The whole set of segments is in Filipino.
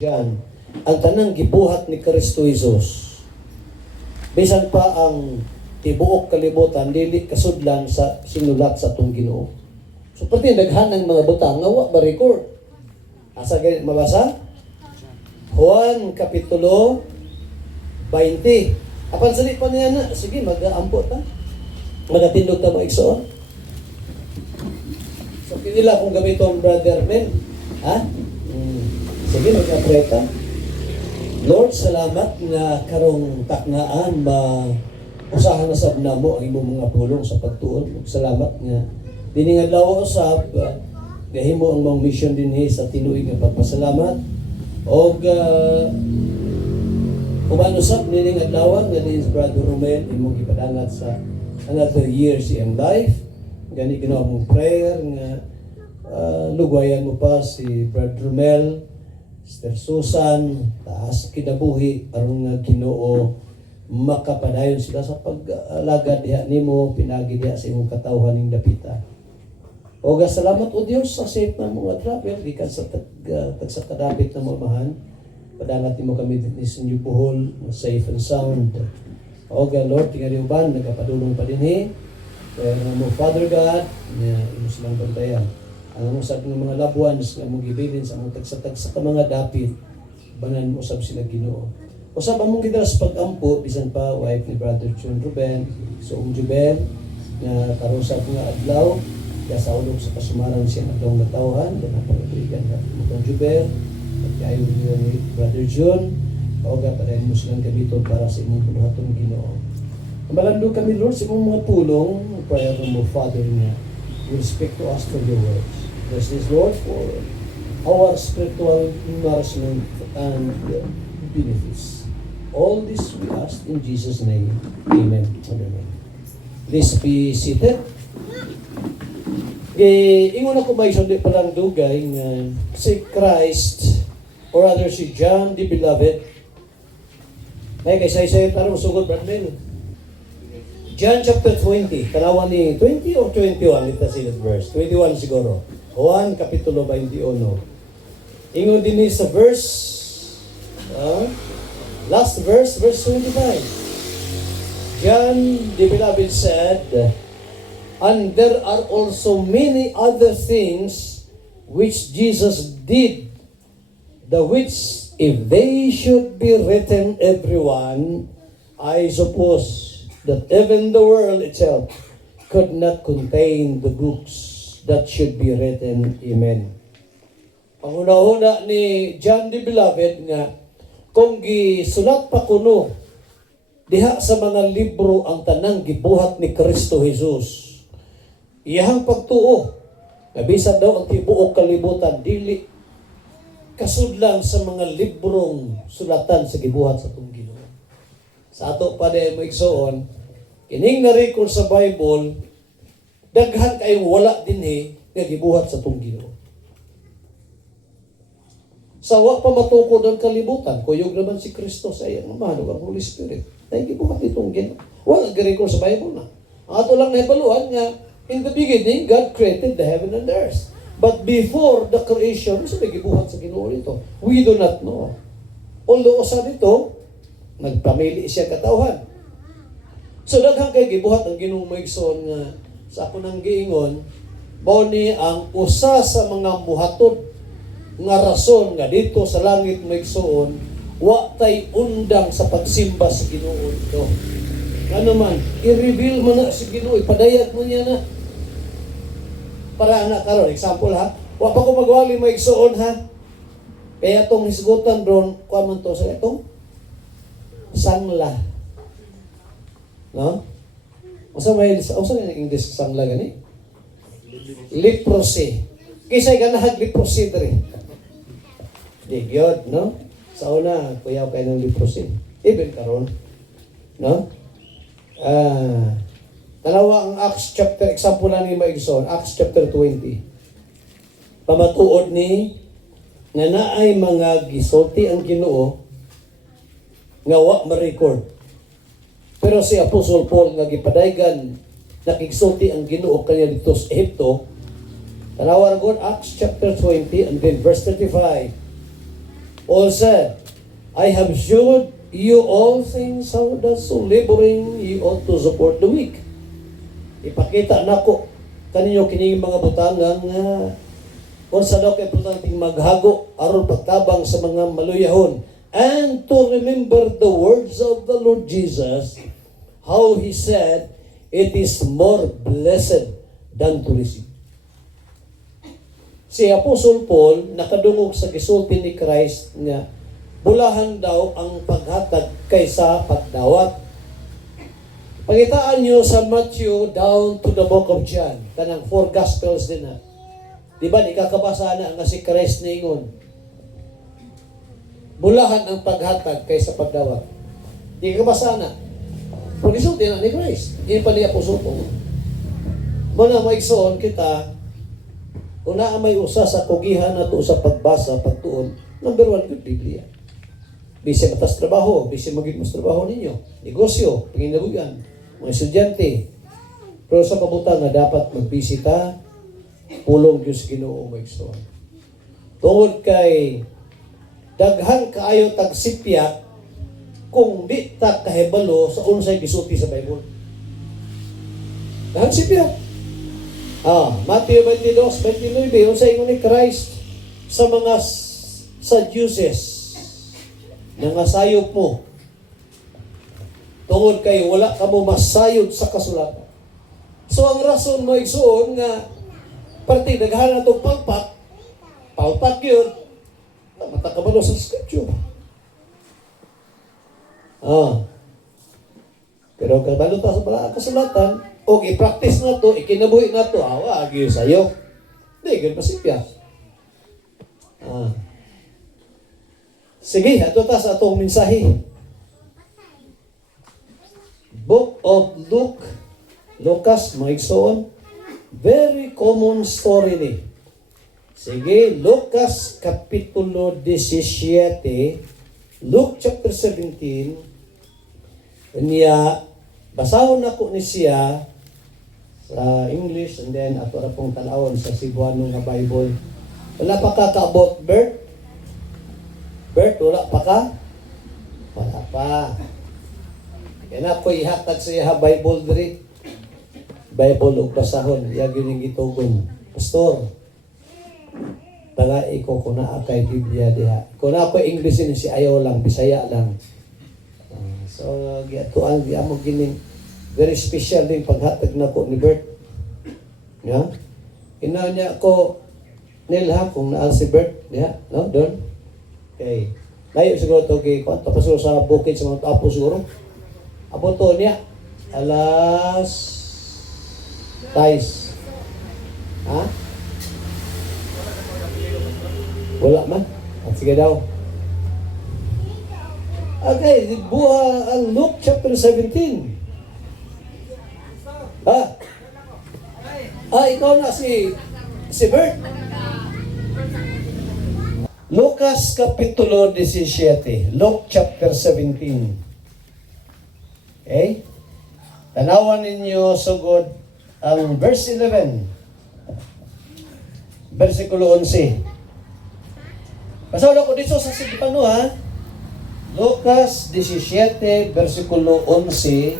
Yan, ang tanang gibuhat ni Kristo Jesus. Bisan pa ang tibuok kalibutan, dili kasudlan sa sinulat sa itong Ginoo. So, pati daghan ng mga butang, nga wa ba record? Asa ganit mabasa? Juan, Kapitulo 20. Apan salit pa niya na, sige, mag-aampo ta. Magatindog ta maigsoon. So, pinila kung gamiton, Brother Mel. Ha? Sige, mag-apreta. Lord, salamat nga karong taknaan usahan na sab namo ang imong mga pulong sa pagtuon. Salamat nga dini nga adlaw usab gahimo ang mga mission dinhi sa tinuig nga pagpasalamat og uban usab nini nga adlaw nga din si Brother Romel imong gipadangat sa another year siyang life. Gani ginawa mong prayer nga lugwayan mo pa si Brother Romel, Sister Susan, taas kinabuhi aron nga Ginoo makapadayon sila sa pag-alagad diha nimo, pinagi diha sa imong katawhan ning dapita. O salamat o Dios sa safe na mga travel gikan sa sa kadapit na mamahan. Padangat nimo kami dinhi sa inyong buhol safe and sound. O Lord, tingali uban nagapadulong pa dinhi. Kaya mo Father God, imo silang bantayan. Ang usab ng mga loved ones nga mong gibilin sa mga tagsa-tagsa ka mga dapit, banan mo usab sila Ginoo. Usab among gidalas pag-ampo bisan pa wife ni Brother John Ruben, so Juben nga karusap nga adlaw kaya sa ulog sa kasumaran siya atong natawhan dan ang pagkaibigan nga John Juben at kayo ni Brother John o ga para mo silang gamiton para sa inyong puluhatong Ginoo. Malando kami Lord sa imong mga pulong, prayer mo Father nga will speak to us through your words. Bless this Lord for our spiritual nourishment and benefits. All this we ask in Jesus' name. Amen. Amen. Please be seated. Ingon ako ba isang palang dugay nga si Christ or rather si John the Beloved. Ay kay tarong sugod Brandon. John chapter 20. Tanawan ni 20 or 21 ita silat verse. 21 siguro. Juan Kapitulo 21. Ingon din sa verse last verse 25. John the Beloved said, and there are also many other things which Jesus did, the which if they should be written everyone, I suppose that even the world itself could not contain the books that should be written. Amen. Ang una-una ni John the Beloved nga kung gisulat pa kuno diha sa mga libro ang tanang gibuhat ni Kristo Jesus. Iyang pagtuo nga bisan daw ang tibuok kalibutan dili kasudlan sa mga librong sulatan sa gibuhat sa atong Ginoo. Sa ato pa di mo igsoon, kining na-record sa Bible, daghan kayong wala dinhi nga gibuhat sa atong Ginoo. Sa wa pa matukod ang kalibutan, kuyog naman si Kristo sa iyang mahalo ang Holy Spirit. Dahil gibuhat itong Ginoo. Wala gi-record sa Bible na. Ang ato lang nahibaluan nga, in the beginning, God created the heaven and earth. But before the creation, sa gibuhat sa Ginoo nito? We do not know. Although sa dito, nagpamili siya katawhan. So daghang kay gibuhat ang Ginoo maigsoon nga sa ako nang giingon, mao ni ang usa sa mga buhaton nga rason nga dito sa langit maigsoon wa tay undang sa pagsimba sa Ginoo ito. Ano man, i-reveal mo na si Ginoo, ipadayag mo niya na. Para anak karon, example ha, wa pa ko magwali maigsoon ha. Kaya itong hisgutan doon, kuha man to sa itong sangla. No? Usa yung English sangla gani? Leprosy. Kisay ganahag leprosy diri. Di gyud, no? Sa una, kuyaw kayo ng leprosy. Even karon, no? Dalawa ang Acts chapter, example lang ni Maigsoon, Acts chapter 20. Pamatuod ni nga naay mga gisulti ang Ginoo nga wa ma-record. Pero si Apostle Paul nga gipadaygan nakigsulti ang Ginoo kaniya dito sa Ehipto. Tanawa ra gud Acts chapter 20 and then verse 35. Paul said, I have showed you all things how that so laboring you ought to support the weak. Ipakita nako kaninyo kining mga butangan nga kung sa daw kay importanteng maghago aron pagtabang sa mga maluyahon, and to remember the words of the Lord Jesus, how He said, it is more blessed than to receive. Si Apostle Paul nakadungog sa gisulti ni Christ nga bulahan daw ang paghatag kaysa pagdawat. Pagitaan nyo sa Matthew down to the book of John, kanang 4 Gospels din na. Diba, di kakabasa na nga si Christ na ingon. Bulahan ang paghatag kaysa pagdawat. Di kakabasa na. Pag-isulti na ni Christ. Hindi pa ni Apostle Paul. Muna maigsoon kita, kung may usa sa kugihan na to sa pagbasa, pagtuon, number 1, good Biblia. Bisi matas trabaho, bisi maging mas trabaho ninyo, negosyo, panginabugan, mga estudyante. Pero sa kabutan na dapat magbisita, pulong Diyos Ginoo maigsoon. Tungod kay daghan kaayo tagsipya kung di ta kahibalo sa unsay gisulti sa Bible. Daghan sipya. Matthew 22:29, unsay ingon ni Christ sa mga Sadducees na nasayop mo. Tungod kay wala ka mo masayod sa kasulatan. So ang rason mo igsuon nga parte daghan atong palpak yun, matakabalo sa scripture. Pero kabalo ta sa kasulatan, o i-practice na to, ikinabuhi na to, agi sa'yo. Hindi, ganun pasipya. Sige, ato ta sa atong mensahe. Book of Lucas, mga igsoon. Very common story ni. Sige, Lucas Kapitulo 17, Luke chapter 17, niya, basahon ako ni siya sa English and then ato ra pong tanawon sa Cebuano nga Bible. Wala pa ka kaabot, Bert? Bert, wala pa ka? Wala pa. Kaya na ko ihatag sa iya Bible diri. Bible o basahon, yagin yung gitugon. Pastor, taga iko ko na akay Biblia diha. Kung na ako English yun, si ayaw lang, Bisaya lang. So, giyatuan, mo gining very special din paghatag na ko ni Bert. Yeah? Ina niya ko, Nilha, kung naan si Bert, diha, no? Doon? Okay. Layo siguro ito, okay. Tapos sa bukid sa mga tapo siguro. Aboto niya, alas Tais. Ha? Wala man. At sige daw. Okay, buha ang Luke chapter 17. Ikaw na si Bert. Lucas Kapitulo 17. Luke chapter 17. Okay? Tanawan ninyo sugod ang verse 11. Versikulo 11. Pasawala ko dito sa Cebuano ha. Lucas 17, versikulo 11.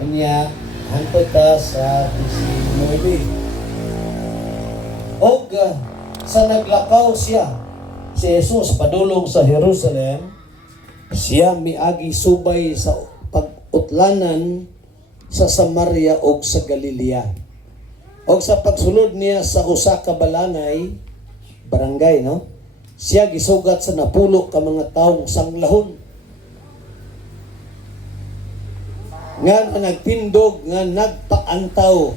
Kanya, hantod ta sa 19. Og sa naglakaw siya, si Jesus padulong sa Jerusalem, siya miagi subay sa pag-utlanan sa Samaria o sa Galilea. O sa pagsulod niya sa usa ka balangay, barangay, no? Siya gisugat sa napulo ka mga taong sanglahon. Nga nagtindog, nga nagpaantaw.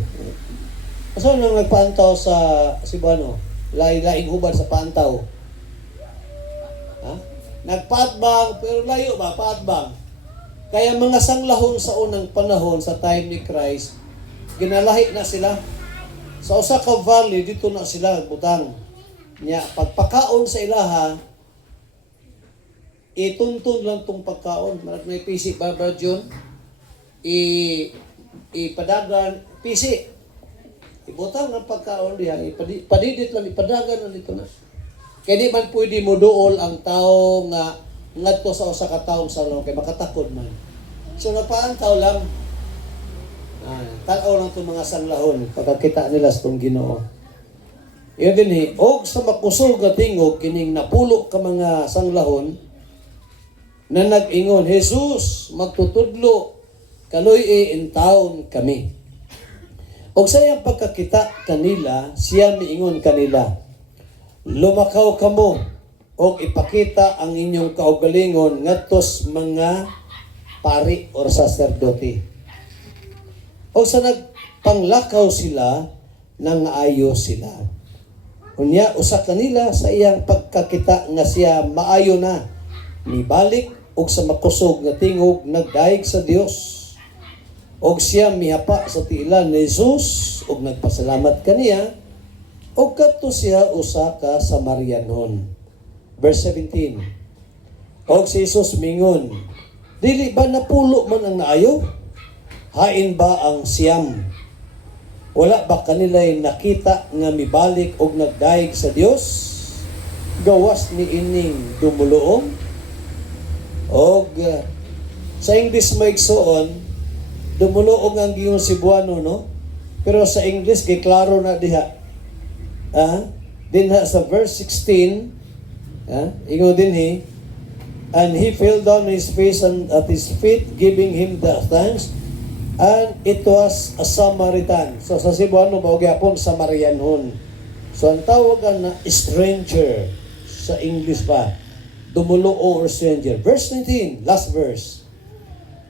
Kasi nang nagpaantaw sa Cebuano? Laing uban sa paantaw. Ha? Nagpaatbang, pero layo ba? Paatbang. Kaya mga sanglahon sa unang panahon, sa time ni Christ, ginalahi na sila. Sa usa ka valley, dito na sila butang. Nya, pagpakaon sa ilaha, ituntun lang tong pagkaon. May pisi ba yun? Ipadagan, pisi. Ibutang ng pagkaon diya, ipadidit lang, ipadagan na dito na. Kaya di man pwede mo dool ang tao nga ngadto sa usa ka taong sa kay makatakod man. So nagpaantaw lang. Tanaw lang itong mga sanglahon pagkakita nila sa itong Ginoo. Iyon din og sa makusog nga tingog kining napulo ka mga sanglahon na nag-ingon, Jesus, magtutudlo kaloy in town kami. Og sa iyang pagkakita kanila, siya miingon kanila, lumakaw kamo og ipakita ang inyong kaugalingon ngadtos mga pari or saserdote. O sa nagpanglakaw sila, nang ayo sila. Unya, usa kanila sa iyang pagkakita nga siya maayo na, nibalik og sa makusog nga tingog nagdaig sa Dios. Og siya mihapa sa tiilan ni Jesus og nagpasalamat kaniya, og kadto siya usa ka Samarianon. Verse 17. Og si Jesus mingon, dili ba napulo man ang naayo? Hain ba ang siyam? Wala ba kanila'y nakita nga mibalik og nagdaig sa Dios? Gawas ni ining dumuluong? Og sa English maigsoon, dumuluong ang giyon Cebuano, no? Pero sa English, giklaro na diha. Dinha sa verse 16, ingo din and he fell down on his face and at his feet, giving him the thanks. And it was a Samaritan. So sa Cebuano, gyapon Samarianon. So ang tawagan na stranger sa English pa. Dumuluo or stranger. Verse 19, last verse.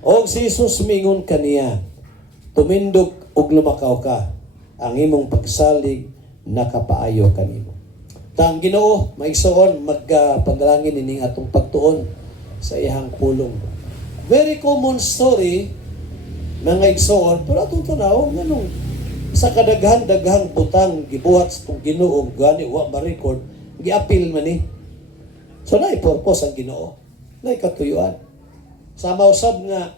Og si Jesus mingon kaniya, tumindog og lumakaw ka, ang imong pagsalig nakapaayo kanimo. Tang Ginoo, maigsoon, magpadalangin ining atong pagtuon sa iyang pulong. Very common story, mga igsoon, pero atong tanaw, ganun, sa kadaghan-daghang butang, gibuhat sa itong Ginoo, gani, wa ma-record, gi-appeal man ni. So, na-purpose ang Ginoo. Na-ikatuyuan. Sama usab nga,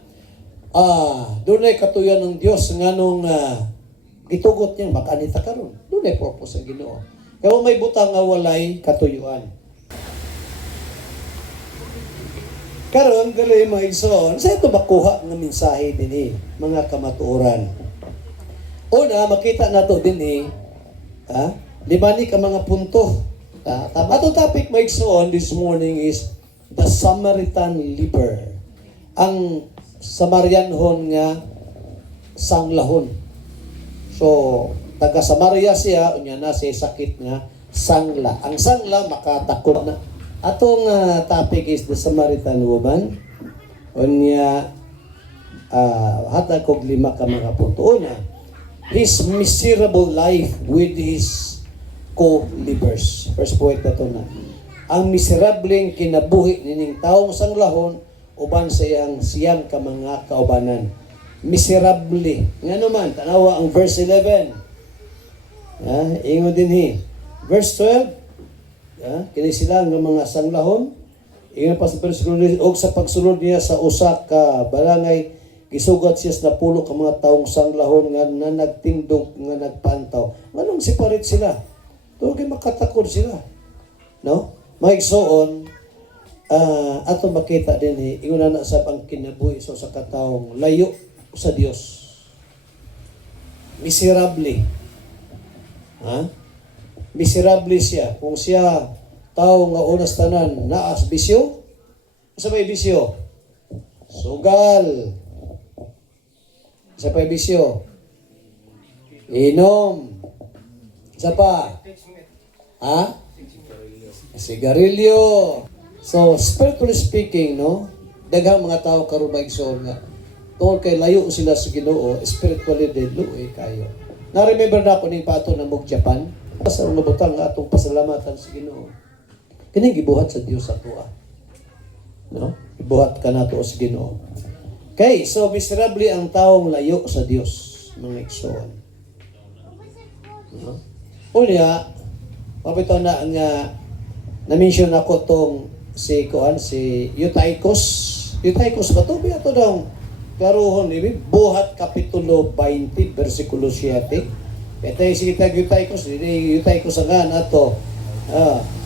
doon ay katuyan ng Diyos nga nung gitugot niya, makanita karon. Doon ay purpose ang Ginoo. Kaya may butang nga walay katuyuan. Karon gali mga igsoon, sa ito makuha ng mensahe din mga kamatuoran. Una, makita nato din lima ni ka mga punto. Atong topic mga igsoon this morning is the Samaritan leper. Ang Samarianhon nga sanglahon. So, taga Samaria siya, unya na siya sakit nga sangla. Ang sangla makatakot na. Atong topic is the Samaritan woman. Unya hatag kog lima ka mga punto. Una, his miserable life with his co-livers. First point na to na. Ang miserableng kinabuhi nining taong sanglahon uban sa siyang ka mga kaubanan. Miserable. Nga naman, tanawa ang verse 11. Ingon din Verse 12. Kini sila nga mga sanglahon. Ingon pa sa versikulo og sa pagsulod niya sa usa ka balangay, gisugat siya sa napulo ka mga taong sanglahon nga nagtindog nga nagpantaw. Nganong separate sila? Tugay makatakod sila. No? Maigsoon, ato makita din ingon na sa pang kinabuhi so sa kataong layo sa Dios. Miserable. Miserable siya. Kung siya tao nga unas tanan naas bisyo, sa may bisyo? Sugal. Sa may bisyo? Inom. Sa pa? Sigarilyo. So, spiritually speaking, no? Daghang mga tao karon maigsoon nga tungkol kay layo sila sa Ginoo, spiritually dead kayo. Na-remember na po ning pato na mog Japan. Sa mga butang nga atong pasalamatan sa Ginoo. Kini gibuhat sa Dios ato no? Gibuhat ka nato sa Ginoo. Okay, so miserable ang taong layo sa Dios, mga igsoon. No? Unya, mabitaw na nga na-mention ako tong si Eutychus. Eutychus ba to? Biya to daw karuhon buhat kapitulo 20 versikulo 7. Ito si Eutychus ang nga nato.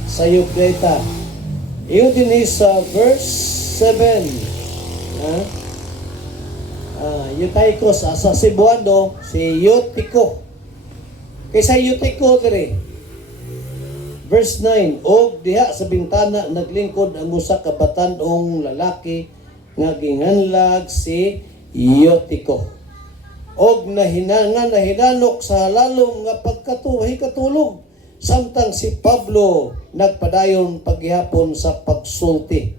sayop data. Iyon din sa verse 7. Eutiko sa Cebuano, si Eutiko. Kaysa Eutiko dire. Verse 9, og diha sa bintana naglingkod ang usa ka batan-ong lalaki nga ginganlag si Eutiko. Og nahinanok sa halalom nga katulog samtang si Pablo nagpadayon paghihapon sa pagsulti.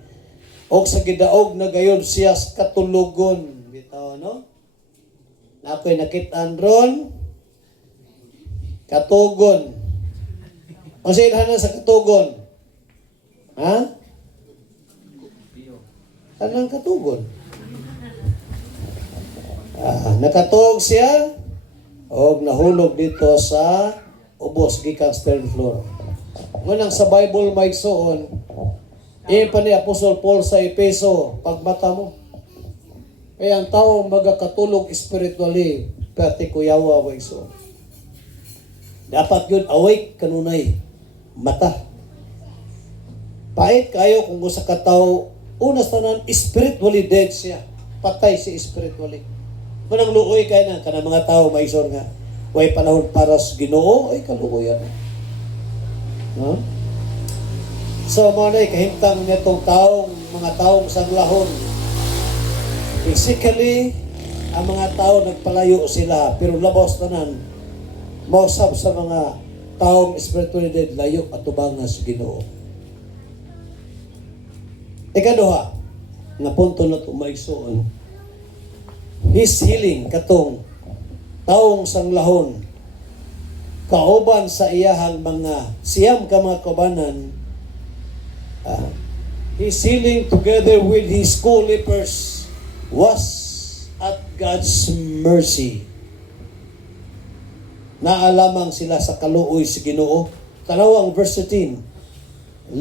Og sa gidaog na gayon siya katulogon. Bitaw, no? Na ako'y nakitaan ron, katugon. Ang silhanan sa katugon? Ha? Anong katugon? Nakatog siya o nahulog dito sa ubos gikang third floor. Ngunang sa Bible may soon, pa ni Apostol Paul sa Epeso, pagmata mo. Kaya ang tao magakatulog spiritually, pati kuyawa may soon. Dapat yun awake kanunay, mata. Pait kayo kung gusto ka tao, unas tanan, spiritually dead siya. Patay si spiritually. Manang luoy kayo na, kanang mga tao may isor nga, way panahon para sa Ginoo, ay kaluoy yan. No? So, mga kahintang nitong mga taong sanglahon. Physically, ang mga tao nagpalayo sila, pero labos tanan, mausap sa mga taong spiritually dead, layo at tubang na sa Ginoo. Ikaduha, na punto na tumaigsoon, His healing katong taong sanglahon kauban sa iyahang mga siyam ka mga kaubanan, His healing together with his co-lepers was at God's mercy. Naalamang sila sa kaluoy sa Ginoo. Tanawang verse 13.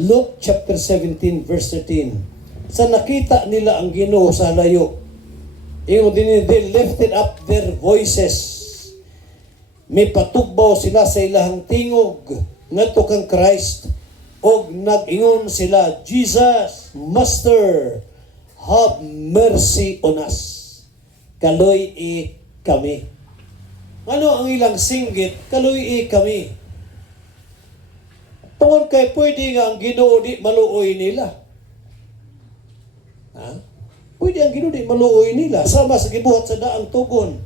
Luke chapter 17 verse 13. Sa nakita nila ang Ginoo sa layo, they lifted up their voices. May patugbaw sila sa ilahang tingog ngadto kang Christ og nag-ingon sila, Jesus, Master, have mercy on us. Kaloy kami. Ano ang ilang singgit? Kaloy kami. Tungod kay pwede nga ang Ginoo di maluoy nila. Pwede ang Ginoo di maluoy nila. Sama sa gibuhat sa daang tugon.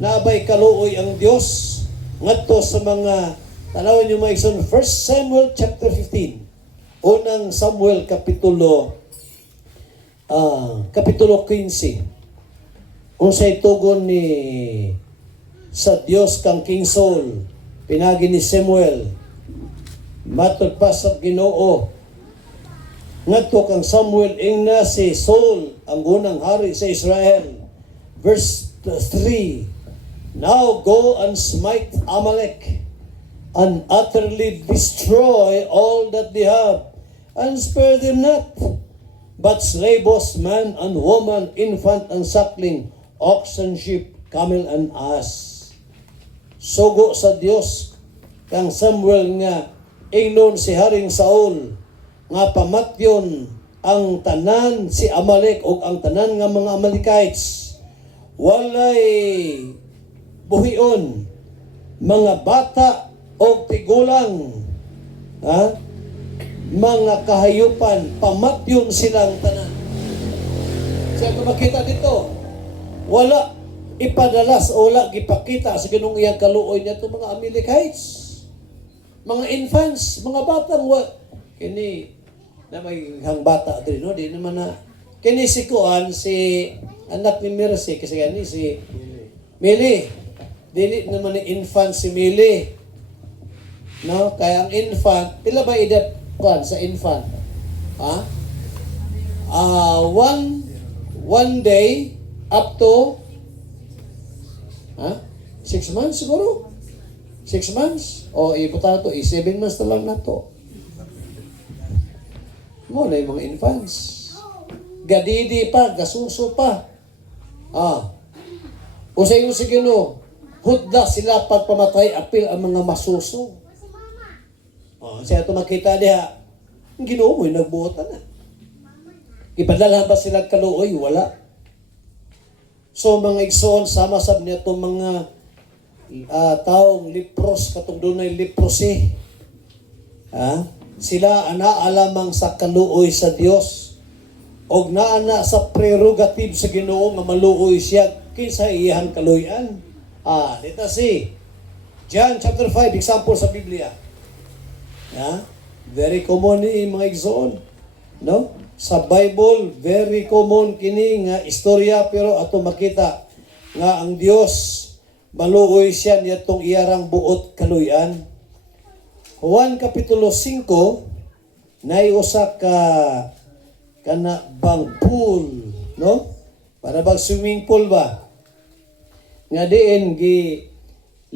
Naabay kaluoy ang Dios ngadto sa mga tanawon niyo mga igsoon, 1 Samuel chapter 15. Unang Samuel kapitulo 15. Unsay tugon ni sa Dios kang King Saul, pinagi ni Samuel. Matod pa sa Ginoo ngadto kang Samuel ingna si Saul ang unang hari sa Israel. Verse 3. Now go and smite Amalek and utterly destroy all that they have, and spare them not, but slay both man and woman, infant and suckling, oxen, sheep, camel, and ass. Sugo sa Dios kang Samuel nga ingnon si Haring Saul nga pamatyon ang tanan si Amalek o ang tanan nga mga Amalekites. Walay buhion, mga bata o tigulang, mga kahayupan, pamatyon silang tanan. Siya kung makita dito, wala ipadalas o wala gipakita sa ganung iyang kaluoy niya itong mga Amalekites. Mga infants, mga batang, kini na may hang bata din, no? Di naman na, kini si Kuan, si anak ni Mercy, kasi gani si Mili. Dili naman ni infant si Mili. No? Kaya ang infant, pila ba edad Kuan sa infant? One day up to 6 months siguro. 6 months? O iputa to, 7 months na lang na to. Mo na yung mga infants. Gadidi pa, gasuso pa. Usay-usay gino, hudda sila pagpamatay, apil ang mga masuso. Siya ito makita diha, ang Ginoo mo'y nagbuotan na. Ipadala ba sila kaluoy? Wala. So mga igsoon, sama-sab niya itong mga taong lepros, katong dunay leprosy. Sila naalamang sa kaluoy sa Dios. Og naana sa prerogative sa Ginoo nga maluoy siya kinsa iyang kaluyan. Dito si John chapter 5, example sa Biblia. Very common ni mga igsoon. No? Sa Bible, very common kini nga istorya, pero ato makita nga ang Dios maluoy siya niyatong iyarang buot kaluyan. Juan kapitulo 5 nay usa ka kana bang pool, no? Para bang swimming pool ba? Nga diin gi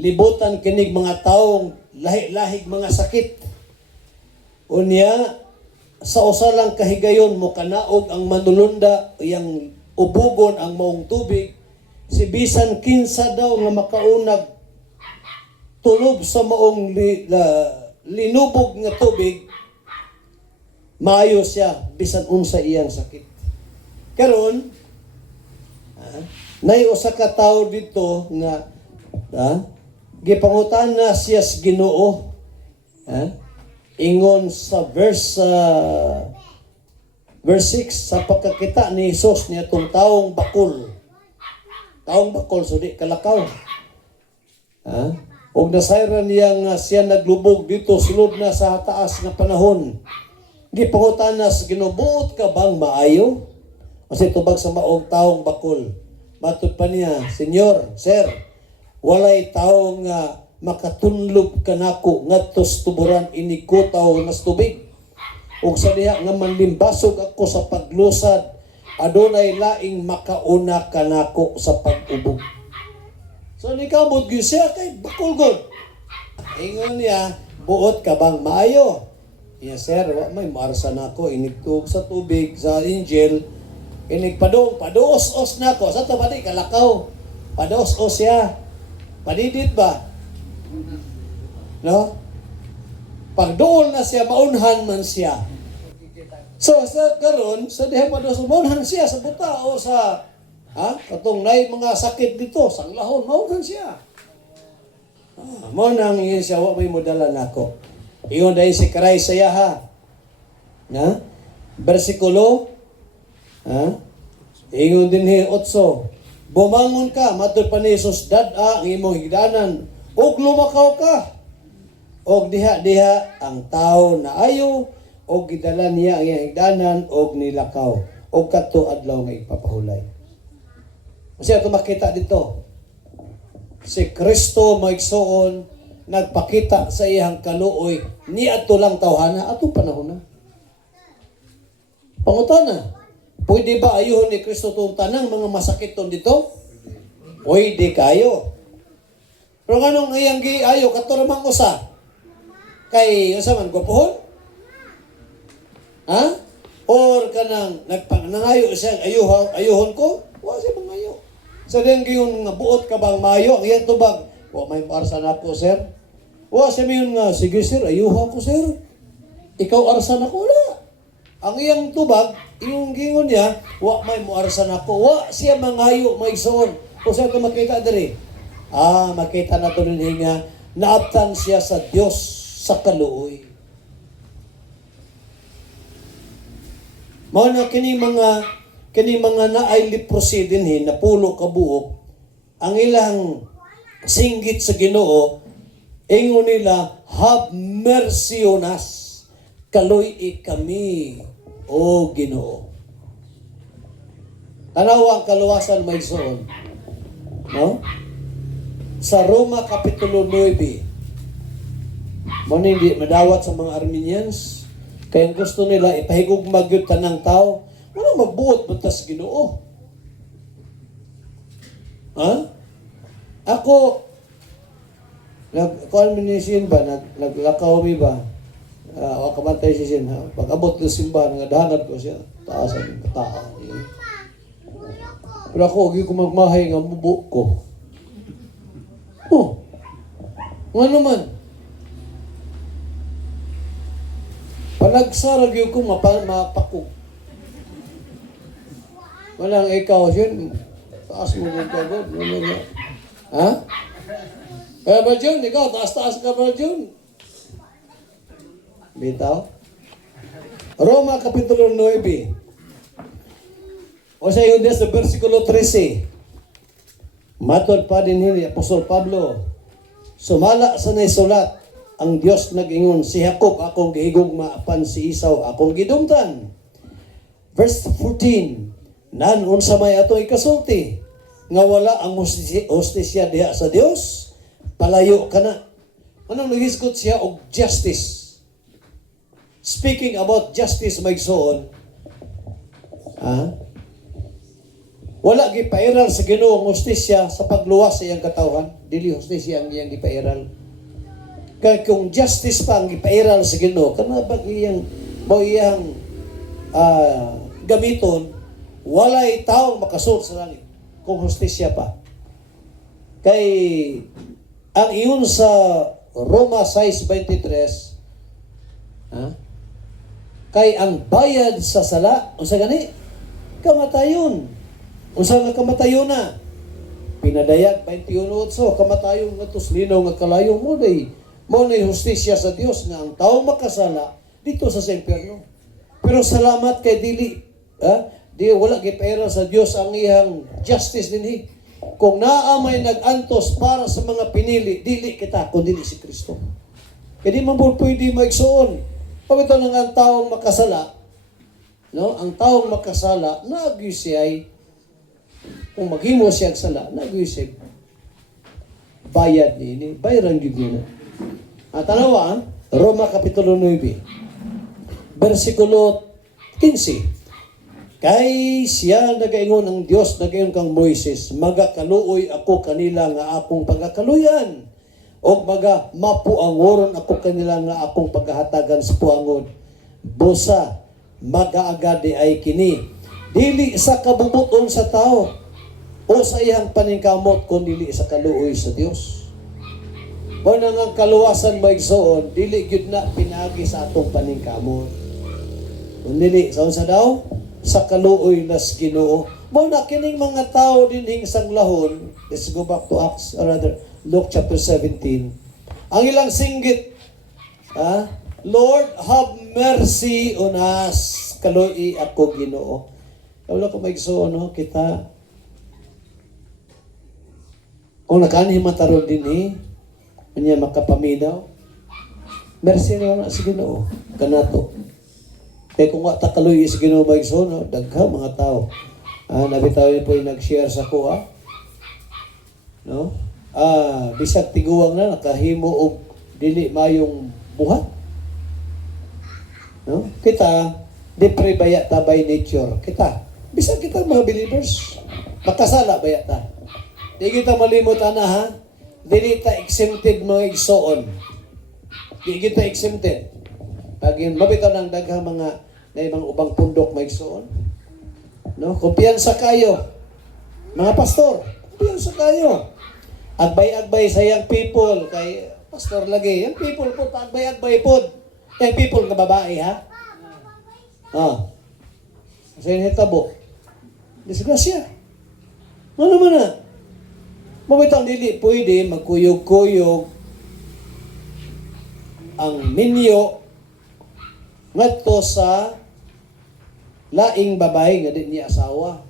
libutan kinig mga taong lahi-lahig mga sakit. Unya sa usa lang kahigayon mo kanaog ang manulunda yang ubugon ang maong tubig, si bisan kinsa daw nga makaunag tulob sa maong linubog nga tubig, maayo siya bisan unsa iyang sakit. Karon nay usa ka tawo dito nga gipangutana siya sa Ginoo. Ingon sa verse 6 sa pagkakita ni Jesus niya itong taong bakol. Taong bakol, so di kalakaw. Og nasayran niya nga siya naglubog dito sulod na sa taas nga panahon. Gipangutana sa Ginoo, buot ka bang maayo? Kasi tubag sa maong taong bakol. Matud pa niya, Senyor, Sir, walay taong nga makatunlob kanako ngadto sa tuburan ini ko tawo nas tubig. Ug sa diha nga manlimbasog ako sa paglusad, adunay laing makauna kanako sa pag-ubog. So ni kabot gyud siya kay bakul gud. Ingon niya, buot ka bang maayo? Yes sir, wa may marsa nako inigtog sa tubig sa angel. Inigpadong paduos-os nako sa tabadi kalakaw. Paduos-os siya. Padidit ba? No? Pagdool na siya, maunhan man siya. So, sa karon, sa diha pa doon, maunhan siya sa buta o sa, katong nay mga sakit dito, sanglahon, maunhan siya. Maunhan yun siya, wak may modala na ako. Iyon dahil si Karay Sayaha. Versikulo, ingon din 8, bumangon ka, matod pa ni Jesus, dad-a ang imong higdanan, og lumakaw ka. Og diha-diha ang tao na ayo, og gidala niya ang iyang higdanan, og nilakaw. Og kadto adlaw nga ipapahulay. Kasi ato makita dito, si Kristo maigsoon, nagpakita sa iyang kaluoy, ni ato lang tawhana, atong panahon na. Pangutana, pwede ba ayuhon ni Kristo itong tanang mga masakit ton dito? Pwede kayo. Pero anong iyang giayo katuramang usa? Kay usa man gwapohon? Or kanang nagpanangayo siya ayuhon ko? Wa siya mangayo. Sa diyang giyon nga buot ka bang maayo? Ang iyang tubag, wa may arsa na ko sir. Wa siya mayon nga, sige sir, ayuha ko sir. Ikaw arsa na ko na. Ang iyang tubag, yung gingon niya, wa may muarsa na ko. Wa siya mangayo, may son. O siya ito makita diri. Makita na ito rin nga, naabtan siya sa Diyos sa kaluoy. Mao na kini mga naay leprosy dinhi napulo ka buok, ang ilang singgit sa Ginoo, ingon nila, have mercy on us. Kaluy kami, o Ginoo. Tanaw ang kaluwasan may soon. No? Sa Roma Kapitulo 9, hindi madawat sa mga Armenians, kaya gusto nila ipahigog magyud tanang tao, wala magbuot batas Ginoo. Ako, nagkuhan minisin ba, naglakaw mi ba, kamatay si Sin, pag abot ng simbahan, nagadahanad ko siya, taasan yung kataan. Pero ako, huwag ko magmahay nga mubo ko. Nga naman. Panagsarag yung kung mapakog. Walang ikaw yun. Taas mo kong kagod. Ha? Kaya ba Jun? Ikaw, taas-taas ka ba Jun? Bitaw? Roma Kapitulo 9. O sa yun sa versikulo 13. Matod pa din ni Apostol Pablo. Sumala sa naisulat, ang Diyos nag-ingon, si Jacob akong gihigugma, apan si Esau akong gidumtan. Verse 14. Nan unsa may ato ikasulti, nga wala ang hustisya diha sa Dios, palayo ka na. Anong naghisgot siya og justice? Speaking about justice, may soon, wala gipairal sa Ginoo ang hustisya sa pagluwas sa iyang katawhan. Dili hustisya ang iyang gipairal. Kaya kung justice pa ang gipairal sa Ginoo, kana ba iyang gamiton, walay taong makasud sa langit kung hustisya pa. Kay ang iyon sa Roma 6:23, kay ang bayad sa sala, unsa gani? Kamatayon. Unsa nga kamatayon na? Pinadayag 21:8, kamatayon nga tuslinaw nga kalayo mo day. Mo na hustisya sa Dios nga ang tawo makasala dito sa impierno. Pero salamat kay di wala gipera sa Dios ang iyang justice dinhi. Kung naa may nag-antos para sa mga pinili, dili kita kundi si Kristo. Kaya di man pwede maigsuon. Pagito lang ang taong makasala, no? Ang taong makasala, nag-isiyay, kung maghimo siya sala, nag-isip, bayad nini, bayaran yun nina. At alawa, Roma Kapitulo 9, versikulo 15. Kay siya nagaingon ang Dios, nagaingon kang Moises, magakaluoy ako kanila nga akong pagakaluyan, o maga mapuangoron ako kanila nga akong paghahatagan sa puangon. Busa, magaagadi ay kini. Dili sa kabubuton sa tao, o sa iyang paningkamot kung dili sa kaluoy sa Dios. O nang ang kaluwasan maigsoon, dili gyud na pinagi sa atong paningkamot. Kung dili, sa daw? Sa kaluoy nas Ginoo. Mo na kining mga tao dinhing sanglahon, let's go back to Acts, or rather, Luke chapter 17. Ang ilang singgit, Lord, have mercy on us. Kaluoy ako Ginoo. Wala ko maigsoon, no? Kita, kung nakanhimataron din kanya makapaminaw, mercy na sa Ginoo, kanato. Kaya kung wata kaluoy sa Ginoo maigsoon, no? Dagha mga tao. Nabitaw po yung nag-share sa kuha. No? Bisag tiguang na, nakahimo og dili mayong buhat. No? Kita, depre baya ta by nature. Kita, bisag kita mga believers, makasala baya ta. Di kita malimot ha? Dili ta exempted mga igsoon. Di kita exempted. Pag mabitaw ng daghang mga ubang pundok mga igsoon. No? Kumpiyansa kayo. Mga pastor, kumpiyansa kayo. Agbay-agbay sa young people kay pastor lagi. Young people po, agbay-agbay po. Young people ka babae ha? Sa initabo. Disgrasya. Ano naman na? Mabitang dili pwede magkuyog-kuyog ang minyo ngadto sa laing babae nga di niya asawa.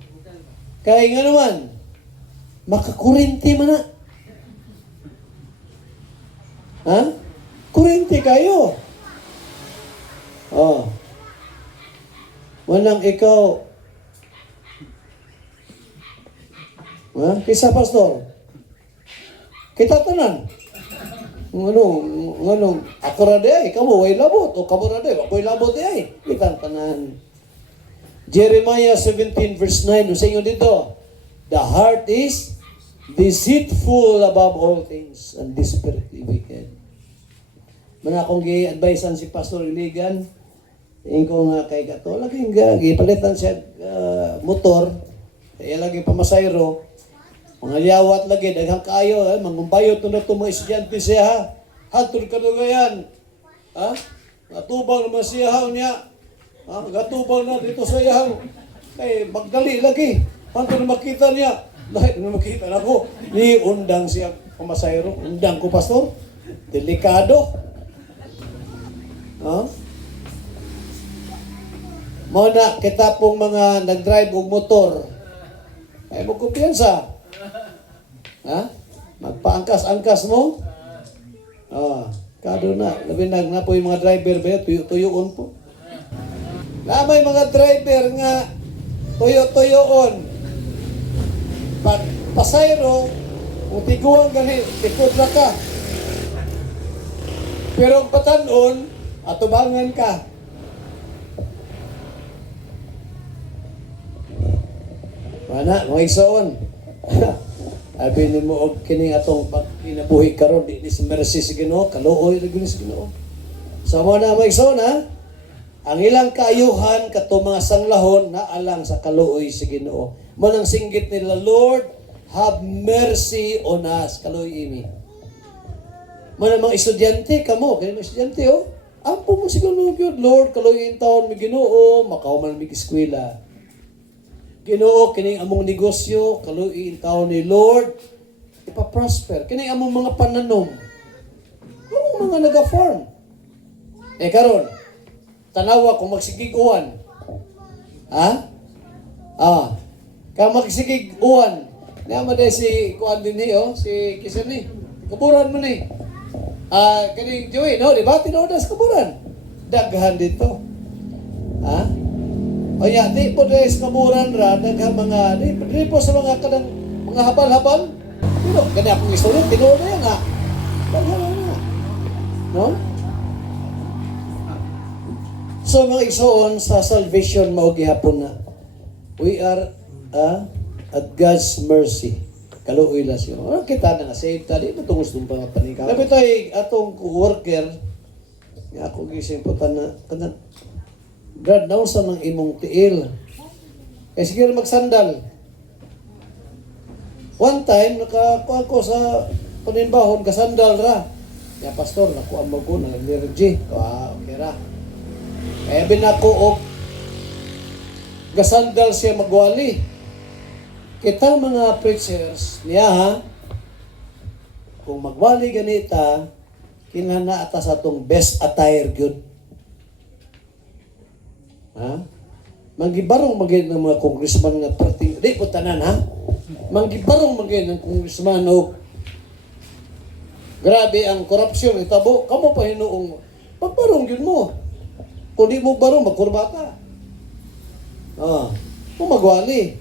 Kaya nga naman, makakurinti man na. Kurinti kayo. Walang ikaw. Kisa pastor. Kita tanan. Ako na di ay, kamo way labot. O kamo na di, ako'y labot di ay. Kita tanan. Jeremiah 17 verse 9, sa inyo dito, the heart is deceitful above all things and desperately wicked. Mga akong gi-advisean si Pastor Iligan, ko nga kay gato, laging gipalitan siya motor, kaya lagi pamasayro, mga liyawat lagi, daghang kayo, mangumbayot na ito mga estudyante siya, hatod ka na yan. Natubang naman siya niya. Gatubang na dito sa iyang. Kay magdali lagi. Panto na makita niya. Lahat na makita na ko. Ni undang siya pamasayro. Undang ko, pastor. Delikado. Muna, kita pong mga nag-drive og motor. Ay mo kumpiyansa. Magpaangkas-angkas mo. Kado na. Labi na po yung mga driver ba tuyo-tuyoon po. Lamay mga driver nga tuyo-tuyoon. Pag pasayro, kung tiguan gani, tikod na ka. Pero ang patanon, atubangan ka. Mana, mga igsoon. Abinin mo og kining atong pagkinabuhi karon di si mercy si Ginoo, kaluoy ra gyud si Ginoo. So mo na mga igsoon ha. Ang ilang kaayuhan kato mga sanglahon na alang sa kaluoy si Ginoo. Mo nang singgit nila, Lord, have mercy on us. Kaluoy imi. Mo na mga estudyante kamo, kini mga estudyante ampo mo si Ginoo gyud, Lord, kaluoy in taon mi Ginoo, makaw man mi eskwela. Ginoo, kining among negosyo, kaluoy in taon ni Lord, ipaprosper. Kining among mga pananom, among mga naga-farm. Karon, tanawa kung magsigig-uwan. Kung magsigig-uwan, naman din si Kuan din si Kisan ni. Kaburan mo ni. Kining Joey, no? Diba? Tinodas kaburan. Daghan dito. O ya, di po dahil sa kaburan ra, daghang mga, di po sa mga kadang, mga habal-habal. Gani akong istorya, tinoda yan Daghan na. No? So mga igsoon sa salvation maugihapon na. We are at God's mercy. Kaluoy lang siya. Kita na nga save tali, matungos nung mga panikaw. Labi tayo atong worker, ako gising po na, Brad, nausa ng imong tiil. Sige magsandal. One time, nakakuha ko sa paninbahon, kasandal ra. Ya, pastor, nakuha mo ko ng allergy. Okay ra. Kaya binako og gasandal siya magwali. Kita mga preachers niya kung magwali ganita, kinahanglan ata sa atong best attire gyud. Manggibarong magin ng mga congressman nga parting, di po tanan manggibarong magin ng congressman o grabe ang korupsyon itabo, kamo pa hinuong pagbarong yun mo. Kung di mo barong, magkurbata. Kung magwali.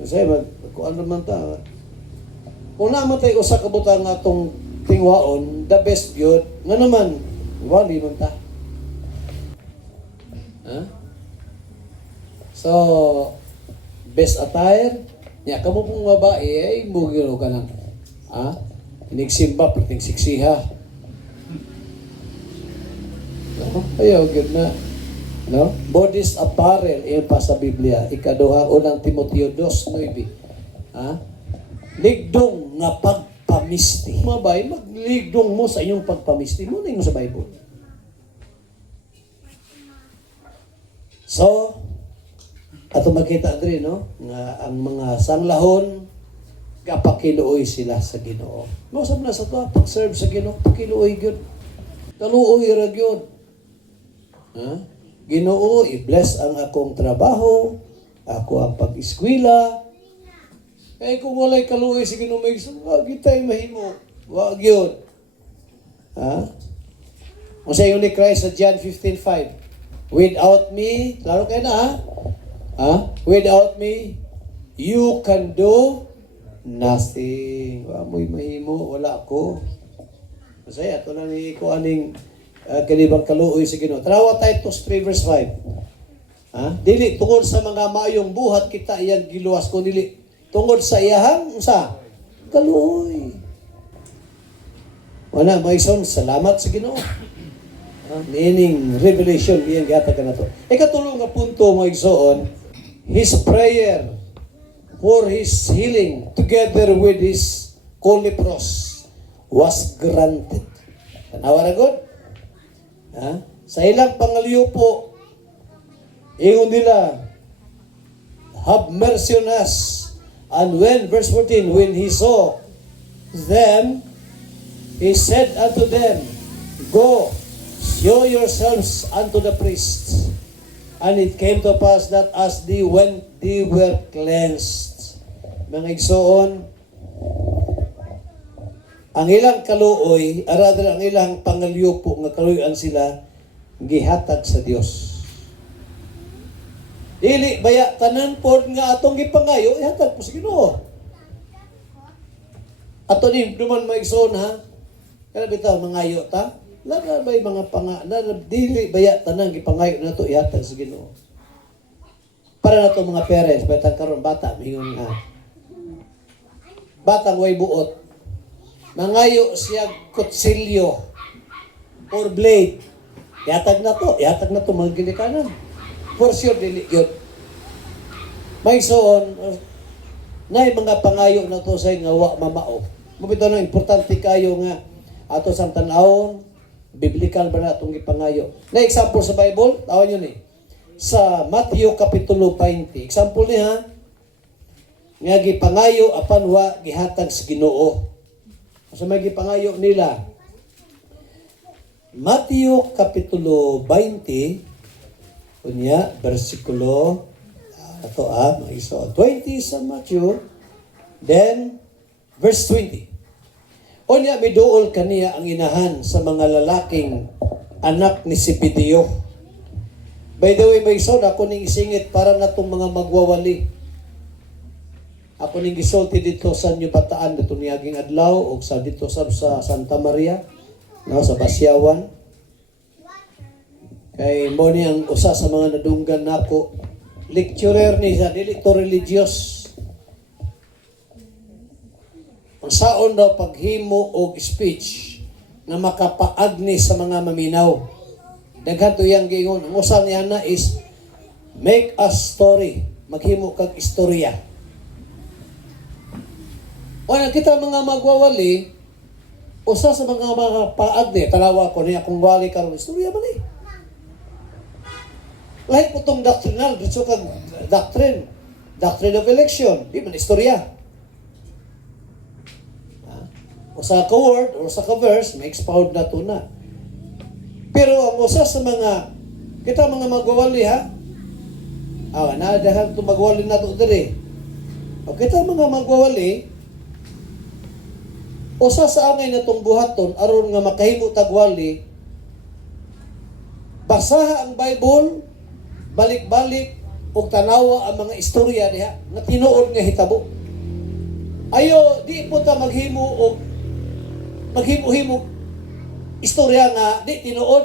Kasi kung ano man ta. Kung namatay ko sa kabutang atong tingwaon, the best yun, nga naman, wali man ta. So, best attire, niya kamo pong babae, ay mugiro ka ng, inigsimba, piting siksiha. Ayaw, good na. No? Bodies apparel, iyon pa sa Biblia. Ikaduha, unang Timoteo 2:9. Ligdong nga pagpamisti. Mabay, magligdong mo sa inyong pagpamisti. Muna yung sa Bible. So, ato makita diri no nga ang mga sanglahon kapakiluoy sila sa Ginoo. No sab na sa to pag-serve sa Ginoo, pakiluoy gyud. Kaluoy ra gyud. Ginoo, i-bless ang akong trabaho, ako ang pag-eskwela. Kaya kung walay kaluoy sa Ginoo may gitay mahimo, wa gyud. Unsa yung ni Christ sa John 15:5? Without me, klaro kayo na without me, you can do nothing. Amoy mahimo, wala ko. Kasi ato na ni ko aning kanibang kaluoy sa Ginoo. Tarawa Titus 3:5. Dili tungod sa mga maayong buhat kita iyang giluwas, kung dili tungod sa iyahang kaluoy. Wala, may salamat sa Ginoo. Meaning, revelation, iyang gihatag ka na to. Ikatulong nga punto mo igsoon, his prayer for his healing together with his co-leprous was granted. Tanawa na good? Ha? Sa ilang pangalyo po, ingon nila, have mercy on us. And when, verse 14, when he saw them, he said unto them, go, show yourselves unto the priests. And it came to pass that as they went, they were cleansed. Mga igsoon, ang ilang kaluoy, rather ang ilang pangalyo po, nga kaluoyan sila, gihatag sa Dios. Dili baya tanan pod nga atong gipangayo, ihatag po sa Ginoo. Ato ni duman maigsoon ha. Kana bitaw mangayo ta? Lara bay mga dili baya tanan gipangayo nato ihatag sa Ginoo. Para nato mga parents, betang karon bata mingon nga. Batang way buot. Nangayo siya kutsilyo or blade. Ihatag na to mga ginikanan. For sure, dili yun. May soon, na mga pangayo na to sa nga wa mamao. Mabito na importante kayo nga ato sang tanawon, biblical ba na itong ipangayo. Na example sa Bible, tawan yun sa Matthew Kapitulo 20. Example niya, nga gipangayo apan wa gihatag sa Ginoo. So may gipangayo nila. Matthew Kapitulo 20, kunya, versikulo, so 20 sa Matthew, then, verse 20. Unya, miduol kaniya ang inahan sa mga lalaking anak ni Zebedeo. By the way, may son, ako ning isingit para na itong mga magwawali. Ako ning gisulti dito sa New Bataan, dito niyaging adlaw, o sa dito sa Santa Maria, no, sa Basyawan. Kay mo ni ang usa sa mga nadunggan nako, lecturer ni sa dili to religious. Ang saon daw paghimo og speech na makapaagni sa mga maminaw. Daghan to yang gingon. Ang usa niya na is make a story, maghimo kag istorya. Wala kita mga magwawali, usa sa mga paagni, tanawa ko niya kung wali karon istorya man eh. Lahit po itong doctrinal, dito kag doctrine of election, di man istorya. O sa ka-word, o sa ka-verse, may expound na ito na. Pero ang usa sa mga, kita mga magwawali ha, nadahal ito magwawali na ito diri. O kita mga magwawali, usa sa angay na itong buhaton, aron nga makahimo tagwali, basaha ang Bible, balik-balik, o tanawa ang mga istorya diha, na tinuod nga hitabo. Ayo, di po ta maghimo istorya nga, di tinuod.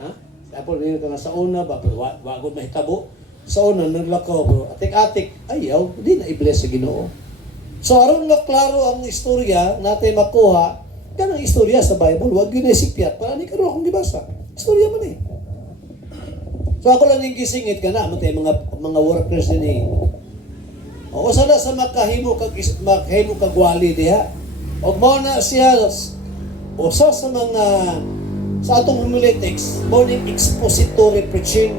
Ha? Tapos nito na sa una, wagod mahitabo. Sa una, naglakaw, bro. Atik-atik, ayaw, di na i-bless sa Ginoo. So, aron nga klaro ang istorya natin makuha, ganang istorya sa Bible, wag yun na isipyat, para ni karo akong gibasa. Istorya man eh. So, ako lang yung gisingit ka na, matay mga workers din eh. O sana sa makahimo kag wali diha. O mao na siya usa sa mga sa atong homiletics, morning expository preaching.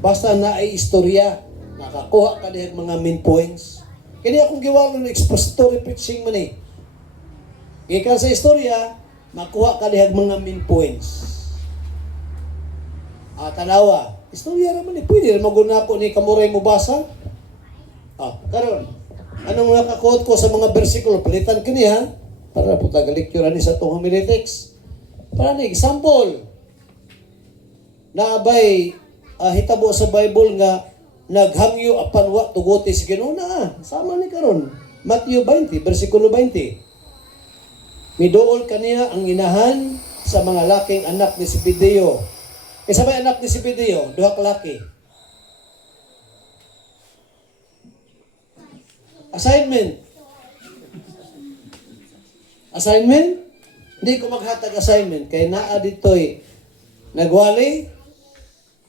Basta na ay istorya, nakakuha ka diha mga main points. Kini akong giwala ng expository preaching man eh. Gikan sa istorya, makuha ka diha mga main points. Tanawa, istorya ra man eh. Pwede ra maguna ko ni kamuray mo basa. Karon, anong nakakuot ko sa mga bersikulo? Palitan kini ha, para po taga-lecture ni sa itong homiletics. Para na example, naabay hitabo sa Bible nga naghangyo apan wa tuguti si Ginoo na. Sama ni karon, Matthew 20, bersikulo 20. Miduol kaniya ang inahan sa mga laking anak ni Zebedeo. Isa ba anak ni Zebedeo? Duha ka laki. Assignment. Hindi ko maghatag assignment. Kaya naa dito'y nagwali.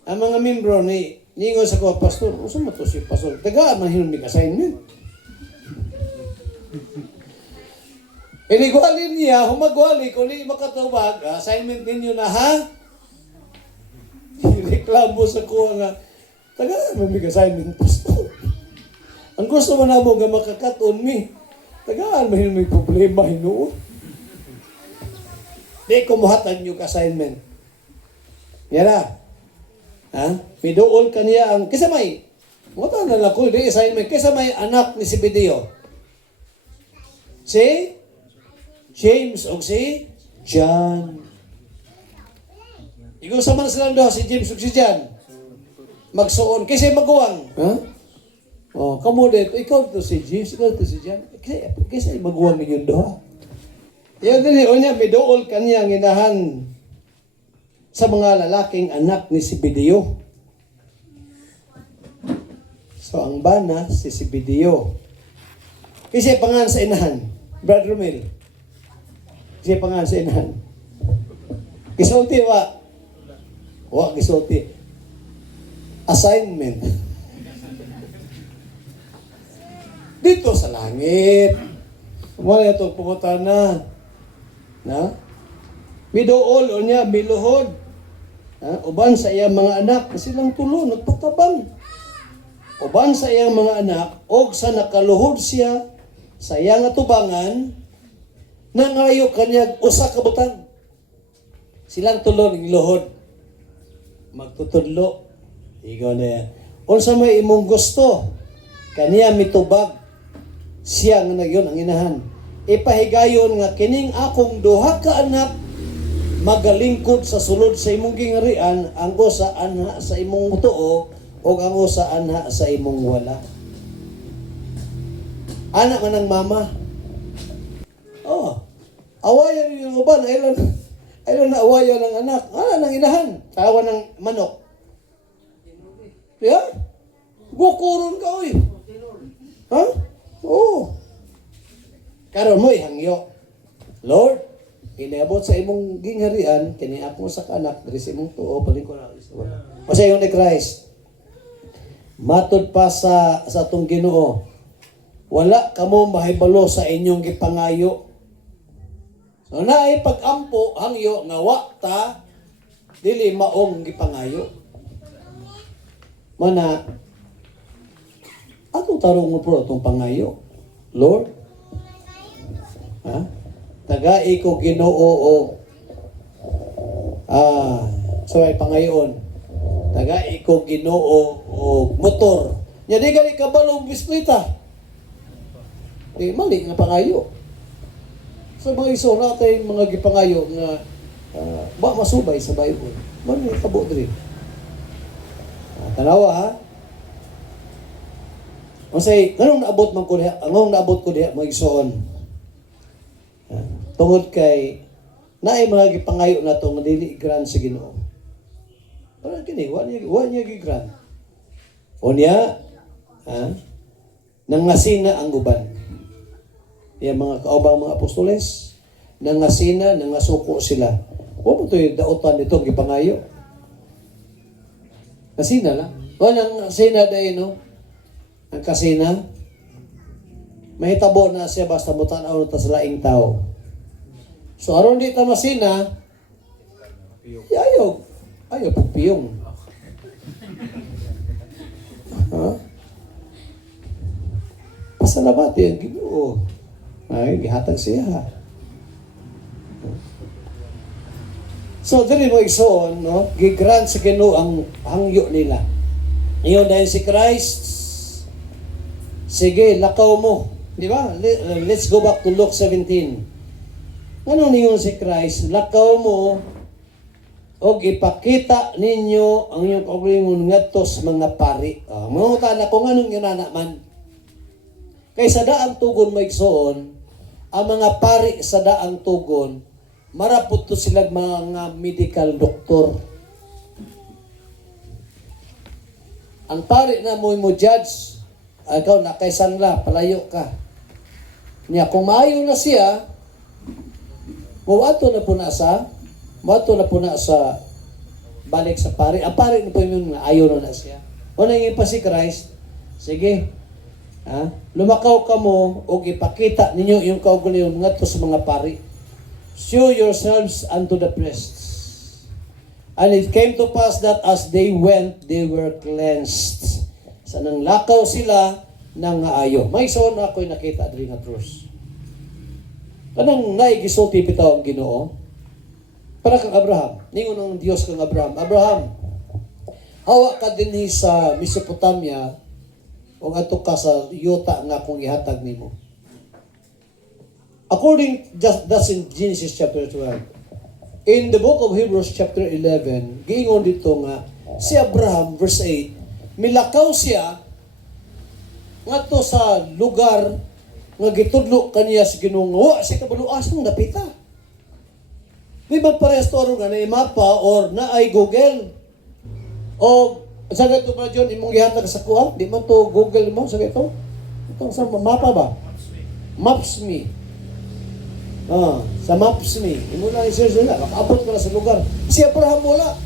Ang mga membro ni ningon sa ko, pastor, usa mo to si pastor. Tagaan man hinumig assignment. Inigwalin niya, humagwali, kung di makatubag, assignment ninyo na ha? Reklamo sa kuha nga, tagaan mo may assignment, pastor. Ang gusto mo na mo nga makakaton mi, tagaan mo may problema, hinuon. Di kumuhatan yung assignment. Yan na. Ha? Miduol ka niya ang, kisa may, muta na lang ko, di assignment, kisa may anak ni Zebedeo. Si James o si John. Ikaw sa man silang doon, si James o si John. Magsuon. Kasi maguwang. Ha? Oh, kamu dito. Ikaw to si James, ikaw to si John. Kasi maguwang ninyo doon. Yan din, o niya, may dool kanyang inahan sa mga lalaking anak ni Zebedeo. So, ang bana, si Zebedeo. Kasi pangalan sa inahan. Brother Romel. Kasi pangalan sa inahan. Kisulti wa. Wa kisulti. Assignment. Dito sa langit. Wala itong pumunta na. Na? Midool o niya, miluhod. Uban sa iyang mga anak. Kasi lang tulo, nagpatabang. Uban sa iyang mga anak, og sa nakaluhod siya, sa iyang atubangan, nangayo kanyag usa ka butang. Silang tulo ng luhod. Magtutudlo. Ikaw na yan. Unsa may imong gusto, kaniya mitubag. Siya nga nagyon ang inahan. Ipahigayon nga kining akong duha ka anak magalingkod sa sulod sa imong gingarian, ang usa anha sa imong tuo o ang usa anha sa imong wala. Anak man ng mama. Oh. Awayan yung uban. Aylan na awayan ng anak. Ng inahan. Tawa ng manok. Yeah? Bukuron ka, oy. Ha? Oo. Karon mo ihangyo. Lord, inabot sa imong gingharian, kini ako sa kanak, diri sa imong tuo, paling ko na. Masayon ni Christ. Matod pa sa atong Ginoo. Wala kamo mahibalo sa inyong gipangayo. So naay pag-ampo hangyo nga wa ta dili maong gipangayo. Mana ato tarong mo pro atong pangayo. Lord, ha? Tagai ko Ginoo o sabay pangayon. Tagai ko Ginoo o motor. Nya di gali kabalo bisikleta. Mali nga pangayo. Sa mga iso natin, mga gipangayo nga ba masubay sa Bible. Mali tabo diri. Tanawa ha. O say, anong naabot man ko diha? Anong naabot ko diha mga isoon? Tungod kay naay mga gipangayo nato nga dili grant sa Ginoo. Para kini wa niya gi-grant. O niya, nangasina ang uban. Yung mga kaubang mga apostoles, nangasina, nangasuko sila. O mo ito yung dautan nito, gipangayo. Kasina lang. O nang kasina dahil, no? Ang kasina, may tabo na siya basta mutanaw na ta sa laing tao. So, aron di ta masina, ayaw pagpiyong. Ha? Pasalamati ang Ginoo. Ay, gihatag siya. So, dili mo igsoon, no? Gigrant sa Ginoo ang hangyo nila. Iyon dahil si Christ, sige, lakaw mo. Di ba? Let's go back to Luke 17. Ano niyon si Christ? Lakaw mo o ipakita ninyo ang inyong kaugalingon ngadto sa mga pari. Mga na kung anong ginana man. Kaysa daang tugon maigsoon, ang mga pari sa daang tugon, marapot to sila mga medical doktor. Ang pari na mo judge, ikaw na kay sangla, palayo ka. Niya, kung maayo na siya, mawato na po na sa balik sa pari. Ang pari na po yung ayaw na siya. O nangyin pa si Christ, sige, Ha? Lumakaw ka mo o ipakita ninyo yung kaugalingon ngadto sa mga pari. Show yourselves unto the priests. And it came to pass that as they went, they were cleansed. Sa nang lakaw sila ng aayo. May soon ako'y nakita diri nga krus. Kanang naigisulti bitaw ang Ginoo. Para kang Abraham. Ningon ang Dios kang Abraham. Abraham, hawa ka dinhi sa Mesopotamia o ato ka sa yuta nga akong ihatag nimo. According, that's in Genesis chapter 12. In the book of Hebrews chapter 11, giingon dito nga, si Abraham, verse 8, milakaw siya ngadto sa lugar nga gitudlo kaniya sa Ginoo. Wa siya kabaluasang napita. Di ba parehas nga na mapa or na ay Google? O sa ito ba John, imong gihatag sa kuha? Di man to Google mo sa ito? Itong sa mapa ba? Maps.me. Sa Maps.me. Imo lang i-search nila. Makaabot mo na sa lugar. Si Abraham wala.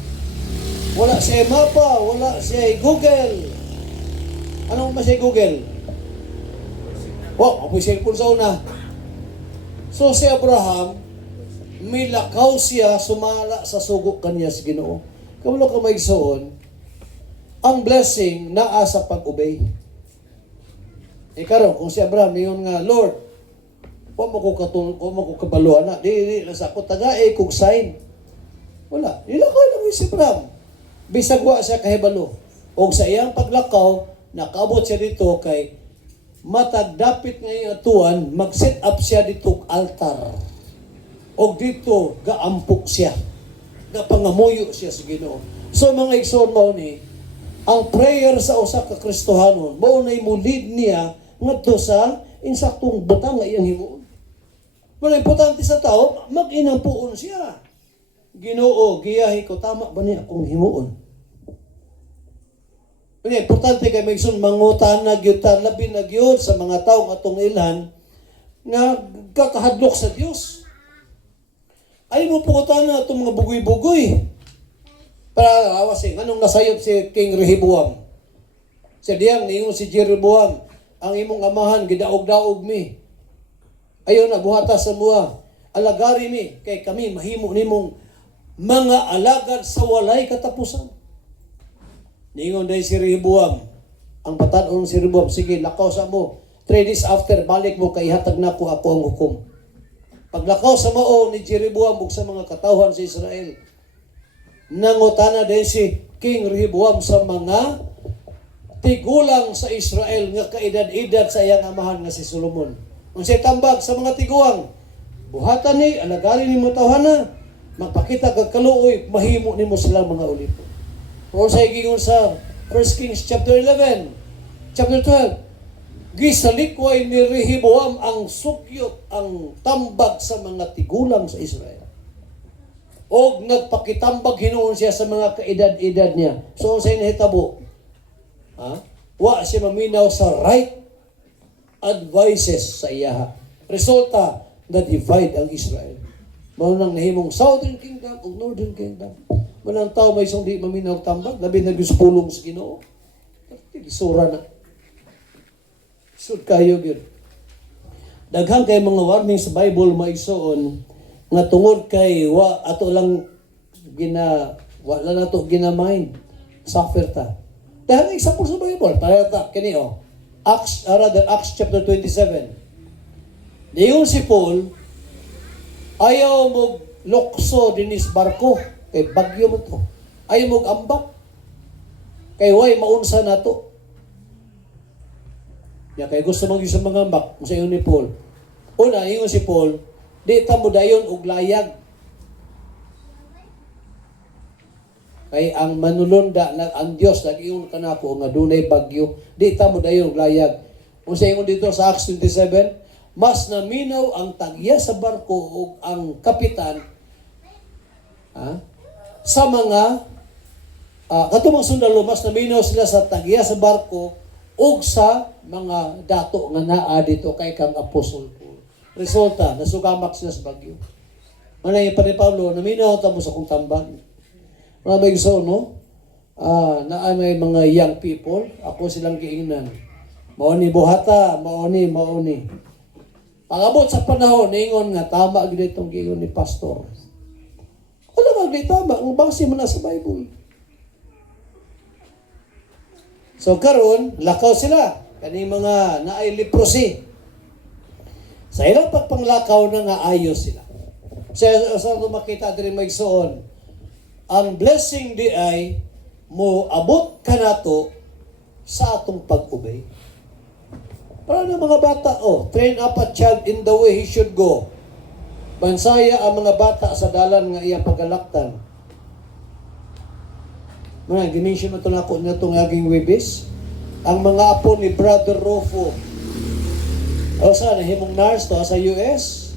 Wala siya mapa. Wala siya Google. Anong ba siya Google? Apoy cellphone sa una. So si Abraham, milakaw siya, sumala sa sugo kaniya sa Ginoo. Kamulo ka maigsoon, ang blessing naa sa pag-obey. Karon kung si Abraham niyon nga, Lord, wa mo ko kabaluan na. Di lang sa ako taga kog sign. Wala. Nilakaw lang si Abraham. Bisag wa siya kahibalo. O sa iyang paglakaw, nakaabot siya dito kay matag dapit nga atuan, mag-set up siya dito altar. O dito gaampok siya. Gapangamuyo siya sa Ginoo. So mga igsoon mo ni, ang prayer sa usa ka Kristohanon, mao nay mo lead niya ngadto sa insaktong butang nga iyang himuon. Wala importante sa tao, mag-inampuon siya. Ginoo, giyahi ko, tama ba niya akong himuon? Wala importante kay may sun mangutan na gyud labi na gyud sa mga tawo atong ilan nga kakahadlok sa Dios. Ay mo pungutan na itong mga bugoy-bugoy. Para awasin, anong nasayop si King Rehoboam? Sa diyang, ningon si Jeroboam, ang imong amahan, gidaog-daog mi. Ayaw na, buhata sa buha. Alagari mi, kay kami mahimo nimong mga alagad sa walay katapusan. Ningon dahil si Rehoboam, ang patanon si Rehoboam, sige, lakaw sa mo. 3 days after, balik mo, kay hatag na ako ang hukom. Paglakaw sa mao ni Jeroboam ug sa mga katawhan sa Israel, nangutana din si King Rehoboam sa mga tigulang sa Israel nga kaedad-edad sa iyang amahan nga si Solomon. Unsay tambag sa mga tiguang, buhatan ni, alagarin ni mo tawhana, magpakita kag kaluoy, mahimo nimo silang mga ulipo. O sa giingon sa 1 Kings chapter 11, chapter 12, gisalikway ni Rehoboam ang sukyot, ang tambag sa mga tigulang sa Israel. O nagpakitambag hinuon siya sa mga kaedad-edad niya. So, sa'yo nahitabo, wa siya maminaw sa right advices sa iyaha. Resulta, na-divide ang Israel. Manang nahimong Southern Kingdom o Northern Kingdom. Manang tao may isang di maminaw tambag, labi nag-uspulong sa Ginoo. Isura na. Sud kayo gyud. Daghang kay mga warning sa Bible maigsoon nga tungod kay wa ato lang wala nato ginamind suffer ta. Dahil example sa Bible, para ta kini Acts chapter 27. Diyon si Paul ayaw mo lokso dinis barko kay bagyo mo to. Ayaw mo ambak kay way maunsa nato. Ya kay gusto mong sa mga ambak sa iyo ni Paul. Una, ingon si Paul, di ta mo dayon og layag. Kay ang manulunda ang Dios nag-ingon kanako nga dunay bagyo, di ta mo dayon og layag. Unsa ingon dito sa Acts 27, mas naminaw ang tagya sa barko ug ang kapitan sa mga katumang sundalo, mas naminaw sila sa tagya sa barko ug sa mga dato nga naa dito kay kang apostol Paul. Resulta, nasugamak sila sa bagyo. Manay pa ni Pablo, naminaw ta mo sa kong tambag. Mga bagso, no? Naa may mga young people, ako silang giingnan. Mauni buhata, mauni. Pagabot sa panahon, ningon nga, tama gina itong giingon ni pastor. Wala magdi tama, ang base mo na sa Bible. So karon lakaw sila, kani mga naay leprosy. Sa ilang pagpanglakaw na nga ayos sila. Sa makita diri maigsoon, ang blessing di ay mo abot kanato sa atong pag-obey. Para ng mga bata, train up a child in the way he should go. Pansaya ang mga bata sa dalan nga iyang pagalaktan. Mga gimension na ito na ako na itong aging webis. Ang mga apo ni Brother Rofo. O saan, himong nurse to sa US.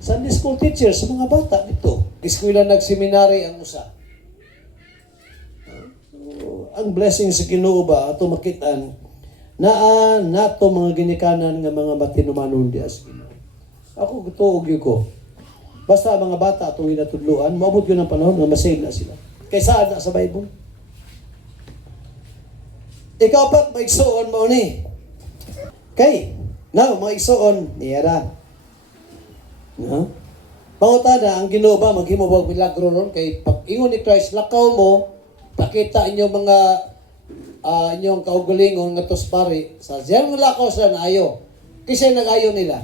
Sunday school teacher sa mga bata dito. Eskwela nagseminary ang usa. Ang blessing sa Ginoo ba ato makitaan nato mga ginikanan nga mga matinumanon di as Ginoo. Ako gituog ko. Basta mga bata atong ginatudluan, maabot yun ang panahon nga masave na sila. Kay saan na sa Bible? Ikaw pat maigsuon mo ni. Kay, maigsuon niyara. No? Pangutada, ang Ginoo ba maghimo ba milagro ron kay pag ingon ni Christ lakaw mo, pakita inyo mga inyong kaugalingon nga tospari sa zero lakaw sila na ayo. Kasi nag-ayo nila.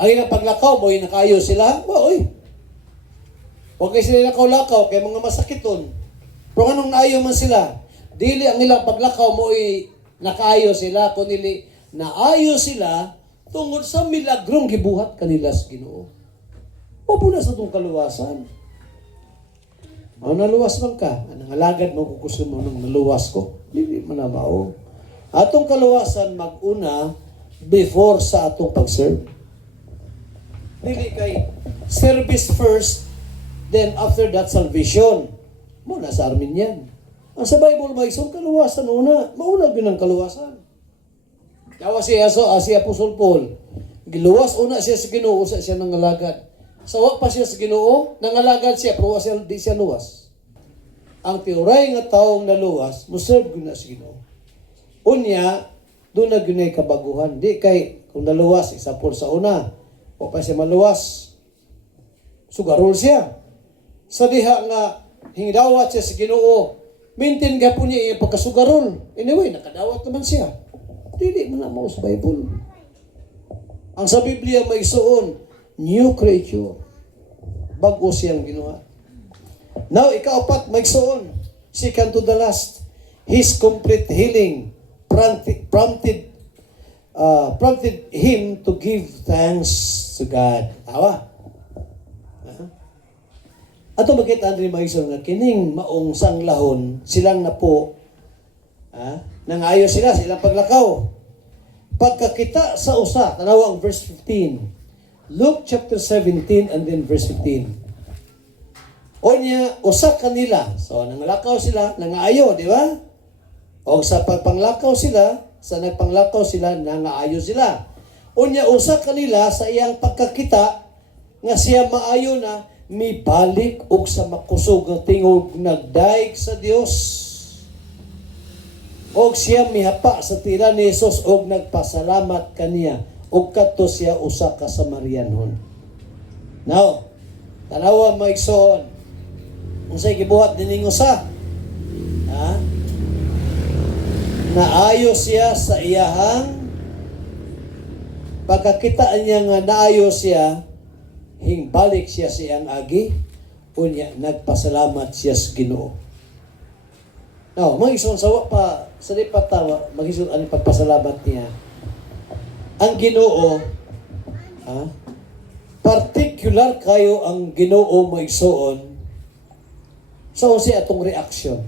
Ang ilang paglakaw mo, nakayo sila, oy. Huwag kayo sila lakaw-lakaw, kay mga masakiton. Pero anong naayo man sila? Dili ang ilang paglakaw mo, nakaayo sila, kundi naayo sila tungod sa milagrong gibuhat kanila sa Ginoo. Opo na sa itong kaluwasan. Naluwas man ka, nangalagad mo kung gusto mo nang naluwas ko, hindi mo na mao. Atong kaluwasan mag-una before sa atong pag-serve. Dili kay service first, then after that salvation. Muna sa Armin yan. Ang sa Bible may isang kaluwasan una. Mauna din ang kaluwasan. Kaya si Apostol Paul, giluwas una siya sa Ginoo, usa siya nangalagad. Sawa pa siya sa Ginoo, nangalagad siya, pero di siya luwas. Ang tiuray nga taong naluwas, muserve na sa Ginoo. Unya, doon na ginay kabaguhan. Di kay, kung naluwas, isa po sa una, o pa siya maluwas, sugarol siya. Sa diha nga, hingdawat siya sa Ginoo, maintain ka po niya yung pagkasugarol. Anyway, nakadawat naman siya. Dili mo na mo sa Bible. Ang sa Biblia may suon, new creature. Bago siyang ginawa. Now, ikaapat, may suon. Second to the last. His complete healing prompted him to give thanks to God. Tawa. Ato makita rin maison nga kining maong sanglahon silang na po nangayo sila silang paglakaw. Pagkakita sa usa, tanawa ang verse 15. Luke chapter 17 and then verse 15. Onya, usa kanila. So, nanglakaw sila, nangaayo, di ba? O sa pagpanglakaw sila, sa nagpanglakaw sila, nangaayo sila. Onya, usa kanila sa iyang pagkakita nga siya maayo na mibalik og sa makusog nga tingog nagdaig sa Dios. Og siya mihapa sa tira ni Jesus og nagpasalamat kaniya og kadto siya usa ka Samarianhon. Now, tanawa maigsoon. Unsay gibuhat dining usa? Naayo siya sa iyahang pagkakita niya nga naayo siya, hingbalik siya sa iyang agi, unya nagpasalamat siya sa Ginoo. Now, mag-isong sawa pa, sa di patawa, mag-isong ang pagpasalamat niya. Ang Ginoo, particular kayo ang Ginoo mag-isoon sa unsay atong reaction.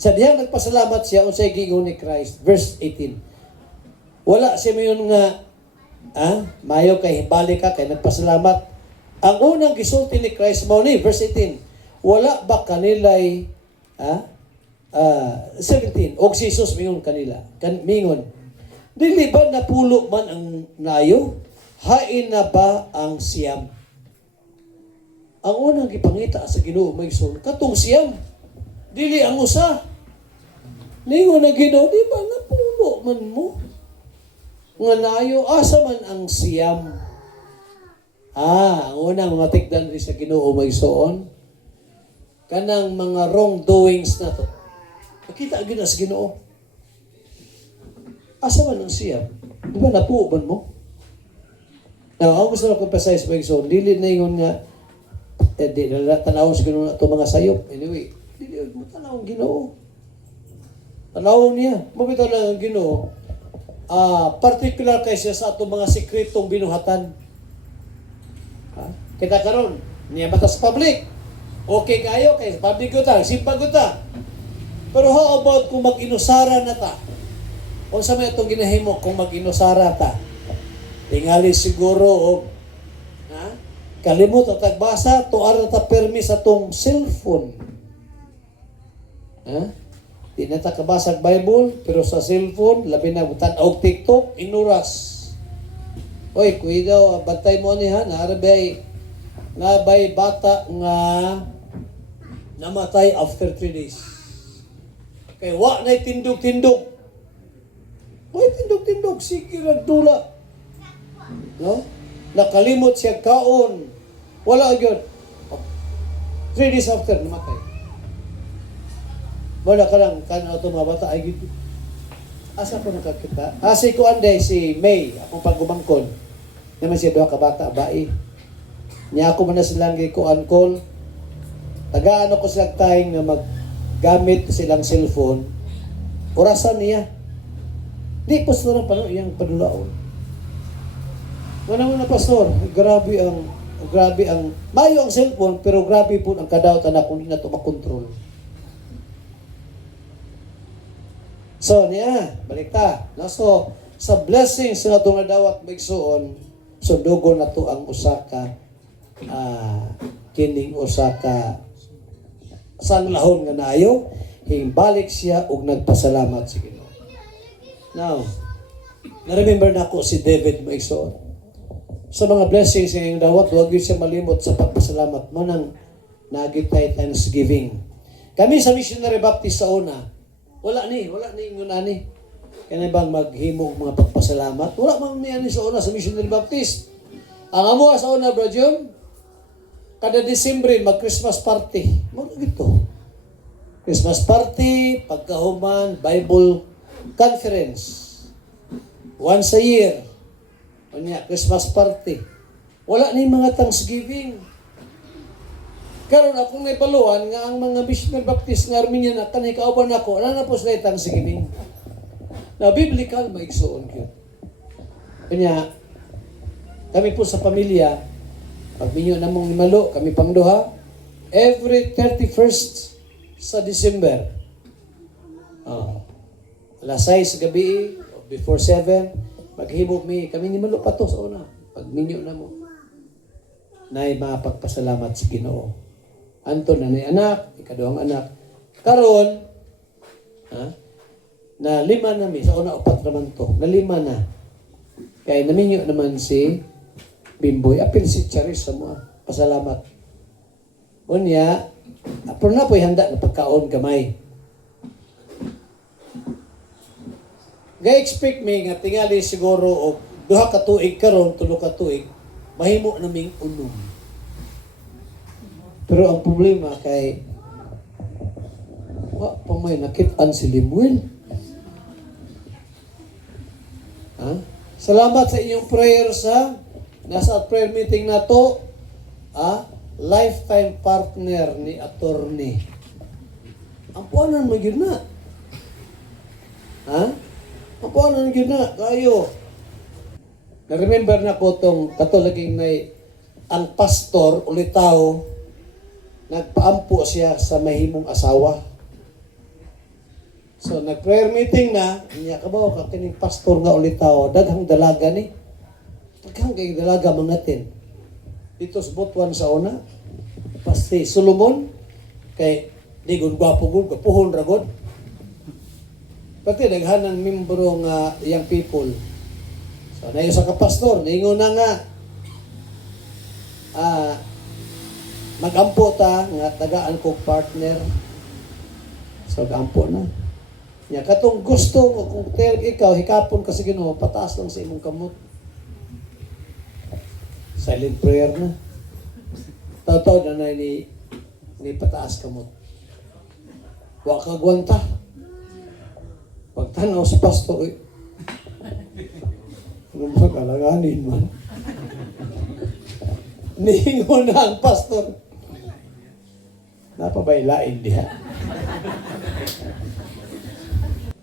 Sa diyang nagpasalamat siya, unsay giingon ni Christ, verse 18. Wala siya mayon nga, mayo kay hibalik ka, kay nagpasalamat. Ang unang gisulti ni Christ mo ni, verse 18, wala ba kanila'y 17, og si Jesus mingon kanila, mingon, dili ba napulo man ang nayo? Hain na ba ang siyam? Ang unang gipangita sa Ginoo may katong siyam. Dili ang usa. Ningon na Ginoo, di ba napuno man mo? Nga nayo, asa man ang siyam? Ang unang matikdan rin sa Ginoo may soon, kanang mga wrongdoings na to. Nakita gina sa Ginoo. Asa man ang siyam? Di ba napuuban mo? Now, ako gusto na kong-emphasize mo yung soon, dili na yun nga, di na tanawang sa Ginoo na ito mga sayop. Anyway, dili mo tanawang Ginoo. Tanawang niya. Mabitaw lang ang Ginoo. Particular kay siya sa itong mga sikretong binuhatan. Kita karon niya batas public. Okay kayo, kay public ko ta, simpag ko ta. Pero how about kung mag-inusara na ta? Kung sa may itong ginahimo, kung mag-inusara ta, tingali siguro, kalimut at tagbasa, tuar na ta permi sa itong cellphone. Di na ta kabasag Bible, pero sa cellphone, labi na tanaw TikTok, inuras. Oy, kuidaw, bantay mo niya, nabay bata nga namatay after 3 days. Kaya wa na tindog-tindog. Wa tindog-tindog, sige nagdula. No? Nakalimot siya kaon. Wala agad. 3 days after, namatay. Wala ka lang, kanaw ito mga bata, ay gito. Asa ko nakakita? Si Kuanday, si May, akong pagumangkon. Naman siya doha ka bata, bae. Niya ako man na silang gikuan call. Tagaan ako silang tayong na maggamit silang cellphone. Orasan niya. Di, pastor ang iyang padulaon. Manang na pastor, grabe ang, mayo ang cellphone, pero grabe po ang kadawat na kung hindi na ito makontrol. So, niya, balik ta. No? So, sa blessings na itong nadawat magsuon, sundugon na to ang usaka, kining usaka, sang lahon nga naayo, himbalik siya ug nagpasalamat sa Ginoo. Now, na-remember na ako si David magsuon. Sa mga blessings nga yung dawat, huwag yun siya malimot sa pagpasalamat mo nang nagitay Thanksgiving. Kami sa Missionary Baptist sa una, wala ni ingon ani. Kaya bang maghimo mga pagpasalamat? Wala man ni ani sa una sa Missionary Baptist. Ang amo sa una, Bro John, kada Disyembre mag-Christmas party. Mo gito. Christmas party, pagkahuman, Bible conference. Once a year. Unya, Christmas party. Wala ni mga Thanksgiving. Karon akong naipaluan nga ang mga Missionary Baptist nga Armenian na kanay kauban ako, na po sila Thanksgiving. Na biblical maigsuon gyud. Kanya kami po sa pamilya, pag minyo namong limalo, kami pangduha, every 31st sa December. Alas 6 gabi, before 7, maghimo kami limalo pa to sa una. Pag minyo namo, nay mapagpasalamat sa Ginoo. Anton na ni anak, ikaduhang anak. Karon, na 5 na mi, sa una 4 naman to, na 5 na. Kaya naminyo naman si Bimboy, apil si Charis sa mga pasalamat. Unya, pero na po'y handa na pagkaon gamay. Ga-expect me nga tingali siguro o 2 ka tuig karon, 3 ka tuig, mahimo naming unom. Pero ang problema kay pa may nakitaan si Limuel. Salamat sa inyong prayer sa nasa prayer meeting na to. Lifetime partner ni attorney. Ang puanan mo yun na. Ang puanan yun na. Kayo. Na-remember na ko itong katulaging may ang pastor ulitaw nagpaampo siya sa mahimong asawa. So, nag-prayer meeting na, niya kabaw ka, kining pastor nga ulitaw, daghang dalaga ni. Daghang kay dalaga mangatin. Dito sa Butuan sa una, pasti Solomon, kay digon gwapo gud, kapuhon ragod. Pati daghan ng membro nga young people. So, nayo sa kapastor, ningon na nga, mag-ampo ta nga tagaan ko partner. So, ampo na. Nya katong gusto mo kung ikaw hikapon ka sa Ginoo, pataas lang sa imong kamot. Silent prayer na. Taw-taw na ni pataas kamot. Wa ka gwanta. Pagtanaw sa pastor, nung makalaganin man. Nihingon na ang pastor. Napabailain diha.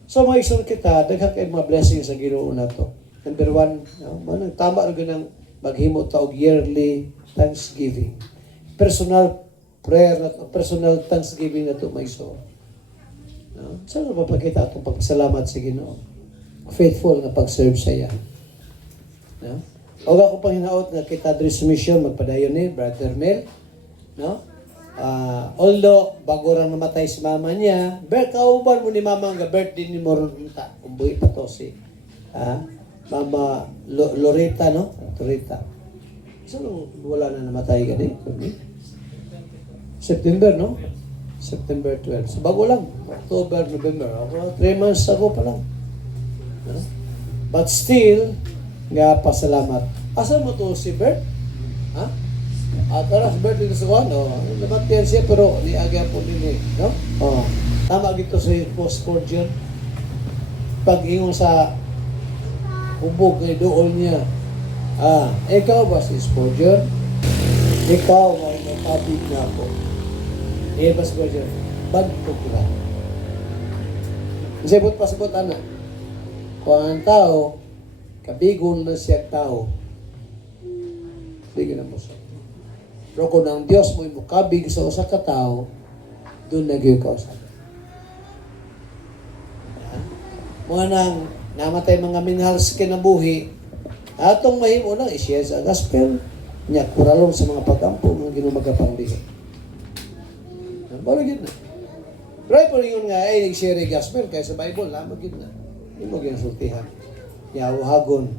So mga igsoon kita, daghang kay mga blessings sa Ginoo na to. Number one, manang tama ra ganang maghimo ta og yearly thanksgiving. Personal prayer na to, personal thanksgiving na to mga igsoon. No? Saan mapakita atong pagsalamat sa Ginoo? Faithful na pag-serve sa iya. No? O ako pang hinaot na kita Dres Mission magpadayon ni Brother Mel. No? Although bago lang namatay si mama niya, kauban mo ni mama nga birthday ni Moronta. Kumbuhi pa to si Mama Loretta, no? Loretta. So, wala na namatay ka din. September, no? September 12. So, bago lang. October, November. 3 months ago pa lang. No? But still, nga pasalamat. Asa mo to si Bert? Ha? At aras birthday sa kuwan, namatiyan siya pero niagyan po din no? Tama dito sa post-cordial. Pag-ingon sa hubog na doon niya, ikaw ba si Spurgeon? Ikaw may natabig na ako. Ba Spurgeon? Bagto ka. Kasi ba't pasabot, anak? Kung ang tao, kabigon na siya tao, bigyan na mo siya. Pero kung ang Diyos mo mukabig sa usa ka tao, doon nagyo ka sa mga nang namatay mga minahal sa kinabuhi, atong mahimo lang i-share sa gospel niya kuralong sa mga pagampo ng Ginoo magapangdiha. Balo gid na. Pray po ringon nga ay nag-share gospel kay sa Bible lamang gid na. Di mo ginasultihan. Yawo hagon.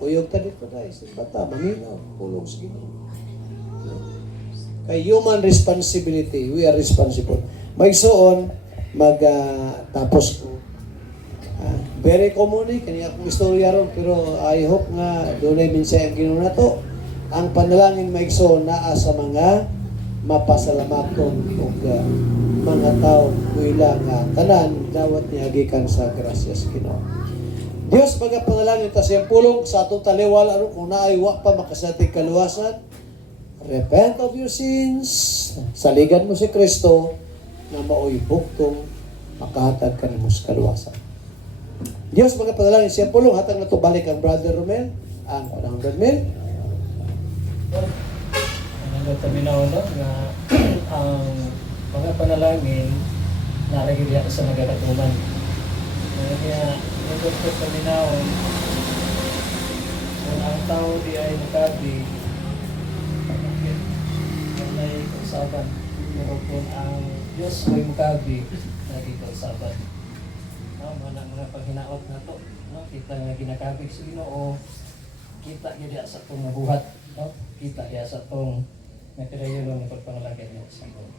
Uyog ta dito guys. Bata maminaw pulong sa Ginoo. Kay human responsibility, we are responsible. Magsuon, tapos ko. Very common kaniya akong istorya ron, pero I hope nga doon ay minsay ang Ginoo na to. Ang panalangin maigsoon naa sa mga mapasalamaton o mga tao kuila nga tanan dawat niya gikan sa grasya sa Ginoo. Dios baga panalangin ta siyang pulong sa atong taliwala ron kung naay wa pa makasatig kaluwasan. Repent of your sins. Saligan mo si Kristo na maoy buktong makahatag ka nimo sa kaluwasan. Diyos magpapanalangin siya pulong hatag na to balik ang Brother Romel, ang panahon Romel. Ang taminaw no nga ang mga panalangin narigya sa nagakatuman. Kaya ito po taminaw kung ang tao di ay nakabi ay kausaban. Pero kung ang Diyos ay makabi, naging kausaban. Mga paghinaot na to, no? Kita nga ginakabig sa Ginoo, kita gaya sa itong nabuhat, no? Kita gaya sa itong nakirayo ng pagpangalagay niya sa Ginoo.